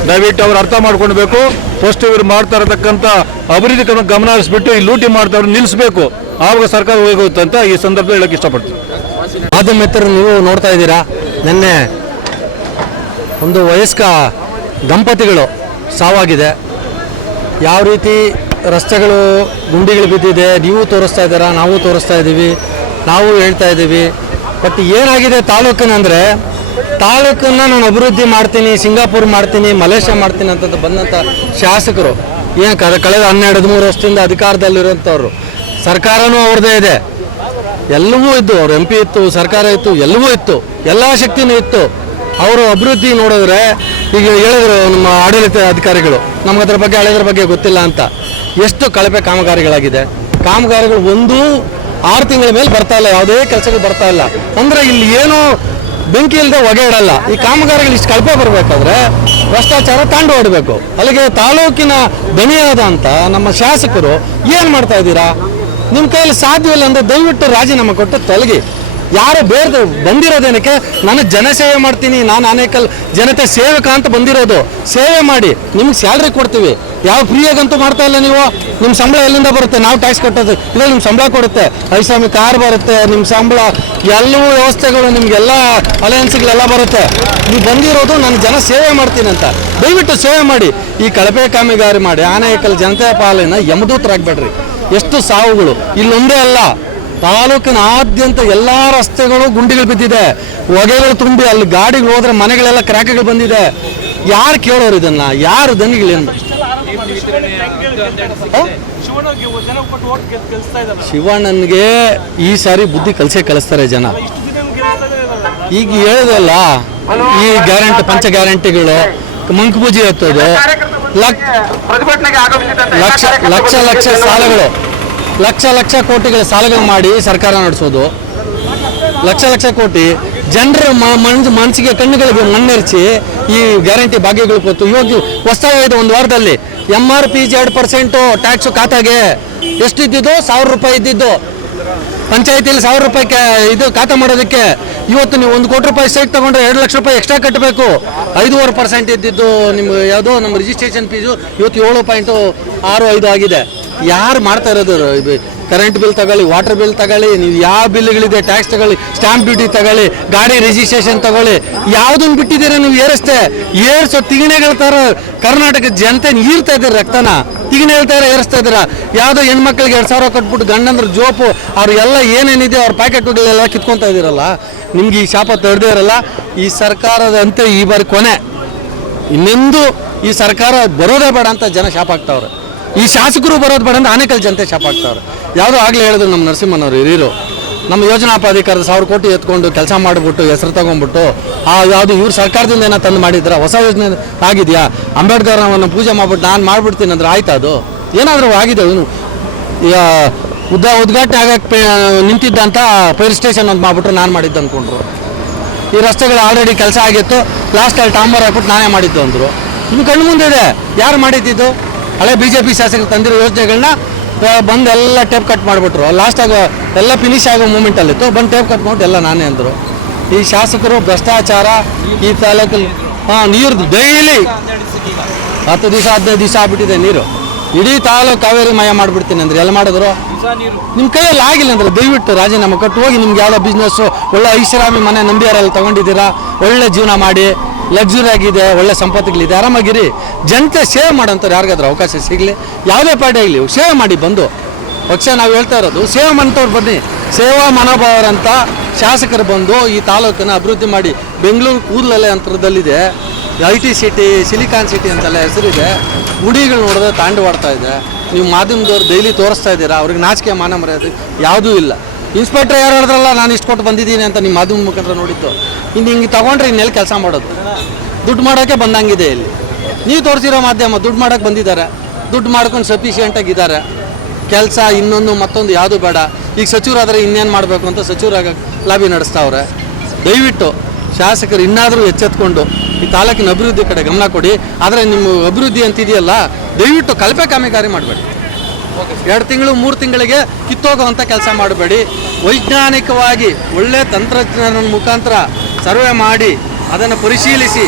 ದಯವಿಟ್ಟು ಅವ್ರು ಅರ್ಥ ಮಾಡ್ಕೊಳ್ಬೇಕು. ಫಸ್ಟ್ ಇವರು ಮಾಡ್ತಾ ಇರತಕ್ಕಂಥ ಅಭಿವೃದ್ಧಿ ಗಮನ ಹರಿಸ್ಬಿಟ್ಟು ಈ ಲೂಟಿ ಮಾಡ್ತಾವ್ರು ನಿಲ್ಲಿಸಬೇಕು. ಆವಾಗ ಸರ್ಕಾರ ಹೋಗುತ್ತೆ ಅಂತ ಈ ಸಂದರ್ಭ ಹೇಳಕ್ಕೆ ಇಷ್ಟಪಡ್ತೀನಿ. ಮಾಧ್ಯಮ ಮಿತ್ರರು ನೀವು ನೋಡ್ತಾ ಇದ್ದೀರಾ, ನಿನ್ನೆ ಒಂದು ವಯಸ್ಕ ದಂಪತಿಗಳು ಸಾವಾಗಿದೆ. ಯಾವ ರೀತಿ ರಸ್ತೆಗಳು ಗುಂಡಿಗಳು ಬಿದ್ದಿದೆ, ನೀವು ತೋರಿಸ್ತಾ ಇದ್ದೀರಾ, ನಾವು ತೋರಿಸ್ತಾ ಇದ್ದೀವಿ, ನಾವು ಹೇಳ್ತಾ ಇದ್ದೀವಿ. ಬಟ್ ಏನಾಗಿದೆ ತಾಲೂಕಿನಂದರೆ, ತಾಲೂಕನ್ನು ನಾನು ಅಭಿವೃದ್ಧಿ ಮಾಡ್ತೀನಿ, ಸಿಂಗಾಪುರ್ ಮಾಡ್ತೀನಿ, ಮಲೇಷ್ಯಾ ಮಾಡ್ತೀನಿ ಅಂತ ಬಂದಂಥ ಶಾಸಕರು ಏನು ಕಳೆದ 12-13 ವರ್ಷದಿಂದ ಅಧಿಕಾರದಲ್ಲಿರುವಂಥವ್ರು, ಸರ್ಕಾರನೂ ಅವ್ರದ್ದೇ ಇದೆ, ಎಲ್ಲವೂ ಇದ್ದು, ಅವ್ರ MP ಇತ್ತು, ಸರ್ಕಾರ ಇತ್ತು, ಎಲ್ಲವೂ ಇತ್ತು, ಎಲ್ಲ ಶಕ್ತಿನೂ ಇತ್ತು. ಅವರು ಅಭಿವೃದ್ಧಿ ನೋಡಿದ್ರೆ ಈಗ ಹೇಳಿದ್ರು ನಮ್ಮ ಆಡಳಿತ ಅಧಿಕಾರಿಗಳು, ನಮ್ಗೆ ಅದ್ರ ಬಗ್ಗೆ ಹಳೆದ್ರ ಬಗ್ಗೆ ಗೊತ್ತಿಲ್ಲ ಅಂತ. ಎಷ್ಟು ಕಳಪೆ ಕಾಮಗಾರಿಗಳಾಗಿದೆ. ಕಾಮಗಾರಿಗಳು 6 ತಿಂಗಳ ಮೇಲೆ ಬರ್ತಾ ಇಲ್ಲ, ಯಾವುದೇ ಕೆಲಸಗಳು ಬರ್ತಾ ಇಲ್ಲ. ಅಂದರೆ ಇಲ್ಲಿ ಏನೋ ಬೆಂಕಿ ಇಲ್ಲದೆ ಹೊಗೆ ಇಡಲ್ಲ. ಈ ಕಾಮಗಾರಿಗಳು ಇಷ್ಟು ಕಳಪೆ ಬರಬೇಕಾದ್ರೆ ಭ್ರಷ್ಟಾಚಾರ ತಾಂಡು ಹೊಡಬೇಕು. ಅಲ್ಲಿಗೆ ತಾಲೂಕಿನ ದಣಿಯಾದಂಥ ನಮ್ಮ ಶಾಸಕರು ಏನು ಮಾಡ್ತಾ ಇದ್ದೀರಾ? ನಿಮ್ಮ ಕೈಯಲ್ಲಿ ಸಾಧ್ಯವಿಲ್ಲ ಅಂದರೆ ದಯವಿಟ್ಟು ರಾಜೀನಾಮೆ ಕೊಟ್ಟು ತೊಲಗಿ. ಯಾರು ಬೇರೆ ಬಂದಿರೋದೇನಕ್ಕೆ? ನಾನು ಜನಸೇವೆ ಮಾಡ್ತೀನಿ, ನಾನು ಆನೇಕಲ್ ಜನತೆ ಸೇವಕ ಅಂತ ಬಂದಿರೋದು. ಸೇವೆ ಮಾಡಿ, ನಿಮ್ಗೆ ಸ್ಯಾಲ್ರಿ ಕೊಡ್ತೀವಿ. ಯಾವ ಫ್ರೀಯಾಗಂತೂ ಮಾಡ್ತಾ ಇಲ್ಲ ನೀವು. ನಿಮ್ಮ ಸಂಬಳ ಎಲ್ಲಿಂದ ಬರುತ್ತೆ? ನಾವು ಟ್ಯಾಕ್ಸ್ ಕಟ್ಟೋದು ಇದ್ರಲ್ಲಿ ನಿಮ್ಮ ಸಂಬಳ ಕೊಡುತ್ತೆ. ಐಸ್ವಾಮಿ ಕಾರ್ ಬರುತ್ತೆ, ನಿಮ್ಮ ಸಂಬಳ ಎಲ್ಲವೂ ವ್ಯವಸ್ಥೆಗಳು ನಿಮಗೆಲ್ಲ ಅಲಯನ್ಸ್ಗಳೆಲ್ಲ ಬರುತ್ತೆ. ನೀವು ಬಂದಿರೋದು ನಾನು ಜನ ಸೇವೆ ಮಾಡ್ತೀನಿ ಅಂತ. ದಯವಿಟ್ಟು ಸೇವೆ ಮಾಡಿ. ಈ ಕಳಪೆ ಕಾಮಗಾರಿ ಮಾಡಿ ಆನೇಕಲ್ ಜನತೆ ಪಾಲಿನ ಯಮದೂತರಾಗಬೇಡ್ರಿ. ಎಷ್ಟು ಸಾವುಗಳು ಇಲ್ಲೊಂದೇ ಅಲ್ಲ, ತಾಲೂಕಿನಾದ್ಯಂತ ಎಲ್ಲ ರಸ್ತೆಗಳು ಗುಂಡಿಗಳು ಬಿದ್ದಿದೆ, ಹೊಗೆಗಳು ತುಂಬಿ ಅಲ್ಲಿ ಗಾಡಿಗಳು ಹೋದ್ರೆ ಮನೆಗಳೆಲ್ಲ ಕ್ರ್ಯಾಕ್ಗಳು ಬಂದಿದೆ. ಯಾರು ಕೇಳೋರು ಇದನ್ನ? ಯಾರು ದನಿಗಳೇನು? ಶಿವಣ್ಣನಿಗೆ ಈ ಸಾರಿ ಬುದ್ಧಿ ಕಲಿಸ್ತಾರೆ ಜನ. ಈಗ ಹೇಳಿದಲ್ಲ, ಈ ಗ್ಯಾರಂಟಿ ಪಂಚ ಗ್ಯಾರಂಟಿಗಳು, ಮಂಕುಪೂಜೆ ಹತ್ತೋದು, ಲಕ್ಷ ಸಾಲಗಳು, ಲಕ್ಷ ಕೋಟಿಗಳ ಸಾಲಗಳು ಮಾಡಿ ಸರ್ಕಾರ ನಡೆಸೋದು, ಲಕ್ಷ ಕೋಟಿ ಜನರ ಮನಸ್ಸಿಗೆ ಕಣ್ಣುಗಳಿಗೆ ಮಣ್ಣೆರಚಿ ಈ ಗ್ಯಾರಂಟಿ ಭಾಗ್ಯಗಳು ಕೊಟ್ಟು ಇವಾಗ ಹೊಸದಾಗಿದೆ. 1 ವಾರದಲ್ಲಿ MRP 2% ಟ್ಯಾಕ್ಸು ಖಾತಾಗೆ. ಎಷ್ಟು ಇದ್ದಿದ್ದು? 1000 ರೂಪಾಯಿ ಇದ್ದಿದ್ದು. ಪಂಚಾಯತಿಯಲ್ಲಿ 1000 ರೂಪಾಯಿ ಇದು ಖಾತಾ ಮಾಡೋದಕ್ಕೆ. ಇವತ್ತು ನೀವು 1 ಕೋಟಿ ರೂಪಾಯಿ ಸೈಟ್ ತಗೊಂಡ್ರೆ 2 ಲಕ್ಷ ರೂಪಾಯಿ ಎಕ್ಸ್ಟ್ರಾ ಕಟ್ಟಬೇಕು. 5.5% ಇದ್ದಿದ್ದು ನಿಮ್ಗೆ ಯಾವುದೋ ನಮ್ಮ ರಿಜಿಸ್ಟ್ರೇಷನ್ ಫೀಸು ಇವತ್ತು 7.65 ಆಗಿದೆ. ಯಾರು ಮಾಡ್ತಾ ಇರೋದು? ಕರೆಂಟ್ ಬಿಲ್ ತಗೊಳ್ಳಿ, ವಾಟರ್ ಬಿಲ್ ತಗೊಳ್ಳಿ, ನೀವು ಯಾವ ಬಿಲ್ಗಳಿದೆ ಟ್ಯಾಕ್ಸ್ ತಗೊಳ್ಳಿ, ಸ್ಟಾಂಪ್ ಡ್ಯೂಟಿ ತಗೊಳ್ಳಿ, ಗಾಡಿ ರಿಜಿಸ್ಟ್ರೇಷನ್ ತಗೊಳ್ಳಿ, ಯಾವುದನ್ನು ಬಿಟ್ಟಿದ್ದೀರಾ ನೀವು? ಏರ್ಸೋ ತಿಗಣೆಗಳ ಥರ ಕರ್ನಾಟಕ ಜನತೆ ಈರ್ತಾ ಇದ್ದೀರ ರಕ್ತನ. ತಿಗಣೆ ಹೇಳ್ತಾ ಏರಿಸ್ತಾ ಇದ್ದೀರಾ. ಯಾವುದೋ ಹೆಣ್ಮಕ್ಳಿಗೆ 2,000 ಕಟ್ಬಿಟ್ಟು ಗಂಡಂದ್ರ ಜೋಪು ಅವ್ರು ಎಲ್ಲ ಏನೇನಿದೆ ಅವ್ರ ಪ್ಯಾಕೆಟ್ಗಳೆಲ್ಲ ಕಿತ್ಕೊತಾ ಇದ್ದೀರಲ್ಲ. ನಿಮ್ಗೆ ಈ ಶಾಪ ತಡೆದೇ ಇರಲ್ಲ. ಈ ಸರ್ಕಾರದಂತೆ ಈ ಬಾರಿ ಕೊನೆ. ಇನ್ನೆಂದು ಈ ಸರ್ಕಾರ ಬರೋದೇ ಬೇಡ ಅಂತ ಜನ ಶಾಪ ಆಗ್ತಾವ್ರೆ. ಈ ಶಾಸಕರು ಬರೋದು ಬೇಡ ಅಂತ ಆನೇಕಲ್ ಜನತೆ ಶಾಪ ಆಗ್ತಾವ್ರೆ. ಯಾವುದೋ ಆಗಲೇ ಹೇಳಿದ್ರು ನಮ್ಮ ನರಸಿಂಹನವರು ಹಿರಿಯರು, ನಮ್ಮ ಯೋಜನಾಪಾಧಿಕಾರದ 1000 ಕೋಟಿ ಎತ್ಕೊಂಡು ಕೆಲಸ ಮಾಡಿಬಿಟ್ಟು ಹೆಸರು ತಗೊಂಡ್ಬಿಟ್ಟು ಯಾವುದು ಇವ್ರ ಸರ್ಕಾರದಿಂದ ಏನೋ ತಂದು ಮಾಡಿದ್ರ? ಹೊಸ ಯೋಜನೆ ಆಗಿದೆಯಾ? ಅಂಬೇಡ್ಕರ್ ಅವನ್ನ ಪೂಜೆ ಮಾಡ್ಬಿಟ್ಟು ನಾನು ಮಾಡ್ಬಿಡ್ತೀನಿ ಅಂದ್ರೆ ಆಯ್ತಾ? ಅದು ಏನಾದರೂ ಆಗಿದೆ? ಇವನು ಉದ್ಘಾಟನೆ ಆಗಕ್ಕೆ ನಿಂತಿದ್ದಂಥ ಫೈರ್ ಸ್ಟೇಷನ್ ಅಂತ ಮಾಡ್ಬಿಟ್ರು ನಾನು ಮಾಡಿದ್ದು ಅಂದ್ಕೊಂಡ್ರು. ಈ ರಸ್ತೆಗಳು ಆಲ್ರೆಡಿ ಕೆಲಸ ಆಗಿತ್ತು, ಲಾಸ್ಟಲ್ಲಿ ಟಾಂಬರ್ ಹಾಕ್ಬಿಟ್ಟು ನಾನೇ ಮಾಡಿದ್ದು ಅಂದರು. ನಿಮ್ಮ ಕಣ್ಣು ಮುಂದೆ ಇದೆ. ಯಾರು ಮಾಡಿದ್ದು? ಹಳೆ BJP ಶಾಸಕರು ತಂದಿರೋ ಯೋಜನೆಗಳನ್ನ ಬಂದು ಎಲ್ಲ ಟೇಪ್ ಕಟ್ ಮಾಡಿಬಿಟ್ರು. ಲಾಸ್ಟಾಗ ಎಲ್ಲ ಫಿನಿಶ್ ಆಗೋ ಮೂಮೆಂಟಲ್ಲಿತ್ತು, ಬಂದು ಟೇಪ್ ಕಟ್ ಮಾಡಿ ಎಲ್ಲ ನಾನೇ ಅಂದರು. ಈ ಶಾಸಕರು ಭ್ರಷ್ಟಾಚಾರ ಈ ತಾಲೂಕಲ್ಲಿ ನೀರು ಡೈಲಿ 10 ದಿವಸ 15 ದಿವಸ ಆಗ್ಬಿಟ್ಟಿದೆ ನೀರು. ಇಡೀ ತಾಲೂಕು ಕಾವೇರಿ ಮಯ ಮಾಡಿಬಿಡ್ತೀನಿ ಅಂದ್ರೆ ಎಲ್ಲ ಮಾಡಿದ್ರು. ನಿಮ್ಮ ಕೈಯಲ್ಲಿ ಆಗಿಲ್ಲ ಅಂದ್ರೆ ದಯವಿಟ್ಟು ರಾಜೀನಾಮೆ ಕೊಟ್ಟು ಹೋಗಿ. ನಿಮ್ಗೆ ಯಾವುದೋ ಬಿಸ್ನೆಸ್ಸು ಒಳ್ಳೆ ಐಷಾರಾಮಿ ಮನೆ ನಂಬಿಯಾರಲ್ಲಿ ತೊಗೊಂಡಿದ್ದೀರಾ, ಒಳ್ಳೆ ಜೀವನ ಮಾಡಿ, ಲಕ್ಸುರಿ ಆಗಿದೆ, ಒಳ್ಳೆ ಸಂಪತ್ತುಗಳಿದೆ, ಆರಾಮಾಗಿರಿ. ಜನತೆ ಸೇವೆ ಮಾಡೋಂಥವ್ರು ಯಾರಿಗಾದ್ರೂ ಅವಕಾಶ ಸಿಗಲಿ, ಯಾವುದೇ ಪಾರ್ಟಿ ಆಗಲಿ ಸೇವೆ ಮಾಡಿ ಬಂದು. ಪಕ್ಷ ನಾವು ಹೇಳ್ತಾ ಇರೋದು ಸೇವೆ ಮಾಡೋಂಥವ್ರು ಬನ್ನಿ. ಸೇವಾ ಮನೋಭಾವರಂಥ ಶಾಸಕರು ಬಂದು ಈ ತಾಲೂಕನ್ನು ಅಭಿವೃದ್ಧಿ ಮಾಡಿ. ಬೆಂಗಳೂರು ಕೂದಲಲ್ಲೇ ಅಂತರದಲ್ಲಿದೆ IT ಸಿಟಿ, ಸಿಲಿಕಾನ್ ಸಿಟಿ ಅಂತೆಲ್ಲ ಹೆಸರಿದೆ. ಗುಡಿಗಳು ನೋಡಿದ್ರೆ ತಾಂಡವಾಡ್ತಾ ಇದೆ. ನೀವು ಮಾಧ್ಯಮದವ್ರು ಡೈಲಿ ತೋರಿಸ್ತಾ ಇದ್ದೀರಾ, ಅವ್ರಿಗೆ ನಾಚಿಕೆ ಮಾನ ಮರ್ಯಾದೆ ಯಾವುದೂ ಇಲ್ಲ. ಇನ್ಸ್ಪೆಕ್ಟರ್ ಯಾರು ಹೇಳಿದ್ರಲ್ಲ ನಾನು ಇಷ್ಟು ಕೊಟ್ಟು ಬಂದಿದ್ದೀನಿ ಅಂತ ನಿಮ್ಮ ಮಾಧ್ಯಮ ಮುಖಾಂತರ ನೋಡಿದ್ದು. ಇನ್ನು ಹಿಂಗೆ ತೊಗೊಂಡ್ರೆ ಇನ್ನೆಲ್ಲಿ ಕೆಲಸ ಮಾಡೋದು? ದುಡ್ಡು ಮಾಡೋಕ್ಕೆ ಬಂದಂಗಿದೆ ಇಲ್ಲಿ. ನೀವು ತೋರಿಸಿರೋ ಮಾಧ್ಯಮ ದುಡ್ಡು ಮಾಡೋಕ್ಕೆ ಬಂದಿದ್ದಾರೆ, ದುಡ್ಡು ಮಾಡ್ಕೊಂಡು ಸಫಿಷಿಯೆಂಟಾಗಿದ್ದಾರೆ. ಕೆಲಸ ಇನ್ನೊಂದು ಮತ್ತೊಂದು ಯಾವುದೂ ಬೇಡ. ಈಗ ಸಚಿವರಾದರೆ ಇನ್ನೇನು ಮಾಡಬೇಕು ಅಂತ ಸಚಿವರಾಗ ಲಾಬಿ ನಡೆಸ್ತಾವ್ರೆ. ದಯವಿಟ್ಟು ಶಾಸಕರು ಇನ್ನಾದರೂ ಎಚ್ಚೆತ್ಕೊಂಡು ಈ ತಾಲೂಕಿನ ಅಭಿವೃದ್ಧಿ ಕಡೆ ಗಮನ ಕೊಡಿ. ಆದರೆ ನಿಮ್ಮ ಅಭಿವೃದ್ಧಿ ಅಂತಿದೆಯಲ್ಲ, ದಯವಿಟ್ಟು ಕಳಪೆ ಕಾಮಗಾರಿ ಮಾಡಬೇಡಿ. 2 ತಿಂಗಳು 3 ತಿಂಗಳಿಗೆ ಕಿತ್ತೋಗುವಂಥ ಕೆಲಸ ಮಾಡಬೇಡಿ. ವೈಜ್ಞಾನಿಕವಾಗಿ ಒಳ್ಳೆಯ ತಂತ್ರಜ್ಞಾನದ ಮುಖಾಂತರ ಸರ್ವೆ ಮಾಡಿ ಅದನ್ನು ಪರಿಶೀಲಿಸಿ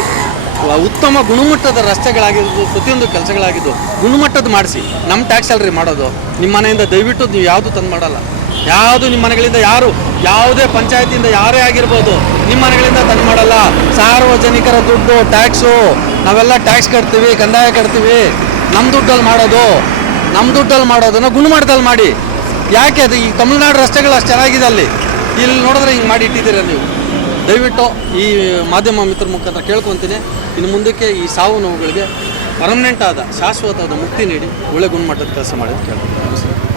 ಉತ್ತಮ ಗುಣಮಟ್ಟದ ರಸ್ತೆಗಳಾಗಿದ್ದು, ಪ್ರತಿಯೊಂದು ಕೆಲಸಗಳಾಗಿದ್ದು ಗುಣಮಟ್ಟದ ಮಾಡಿಸಿ. ನಮ್ಮ ಟ್ಯಾಕ್ಸ್ ಸ್ಯಾಲ್ರಿ ಮಾಡೋದು ನಿಮ್ಮ ಮನೆಯಿಂದ ದಯವಿಟ್ಟು ನೀವು ಯಾವುದು ತಂದು ಮಾಡಲ್ಲ. ಯಾವುದು ನಿಮ್ಮ ಮನೆಗಳಿಂದ ಯಾರು ಯಾವುದೇ ಪಂಚಾಯತಿಯಿಂದ ಯಾರೇ ಆಗಿರ್ಬೋದು ನಿಮ್ಮ ಮನೆಗಳಿಂದ ತಂದು ಮಾಡಲ್ಲ. ಸಾರ್ವಜನಿಕರ ದುಡ್ಡು ಟ್ಯಾಕ್ಸು, ನಾವೆಲ್ಲ ಟ್ಯಾಕ್ಸ್ ಕಟ್ತೀವಿ, ಕಂದಾಯ ಕಟ್ತೀವಿ. ನಮ್ಮ ದುಡ್ಡಲ್ಲಿ ಮಾಡೋದನ್ನು ಗುಣಮಟ್ಟದಲ್ಲಿ ಮಾಡಿ. ಯಾಕೆ ಅದು ಈ ತಮಿಳ್ನಾಡು ರಸ್ತೆಗಳು ಅಷ್ಟು ಚೆನ್ನಾಗಿದೆ, ಇಲ್ಲಿ ನೋಡಿದ್ರೆ ಹಿಂಗೆ ಮಾಡಿ ಇಟ್ಟಿದ್ದೀರ ನೀವು. ದಯವಿಟ್ಟು ಈ ಮಾಧ್ಯಮ ಮಿತ್ರ ಮುಖಾಂತರ ಕೇಳ್ಕೊತೀನಿ, ಇನ್ನು ಮುಂದಕ್ಕೆ ಈ ಸಾವು ನೋವುಗಳಿಗೆ ಪರ್ಮನೆಂಟ್ ಆದ ಶಾಶ್ವತವಾದ ಮುಕ್ತಿ ನೀಡಿ ಒಳ್ಳೆ ಗುಣಮಟ್ಟದ ಕೆಲಸ ಮಾಡಿ ಕೇಳ್ತೀನಿ.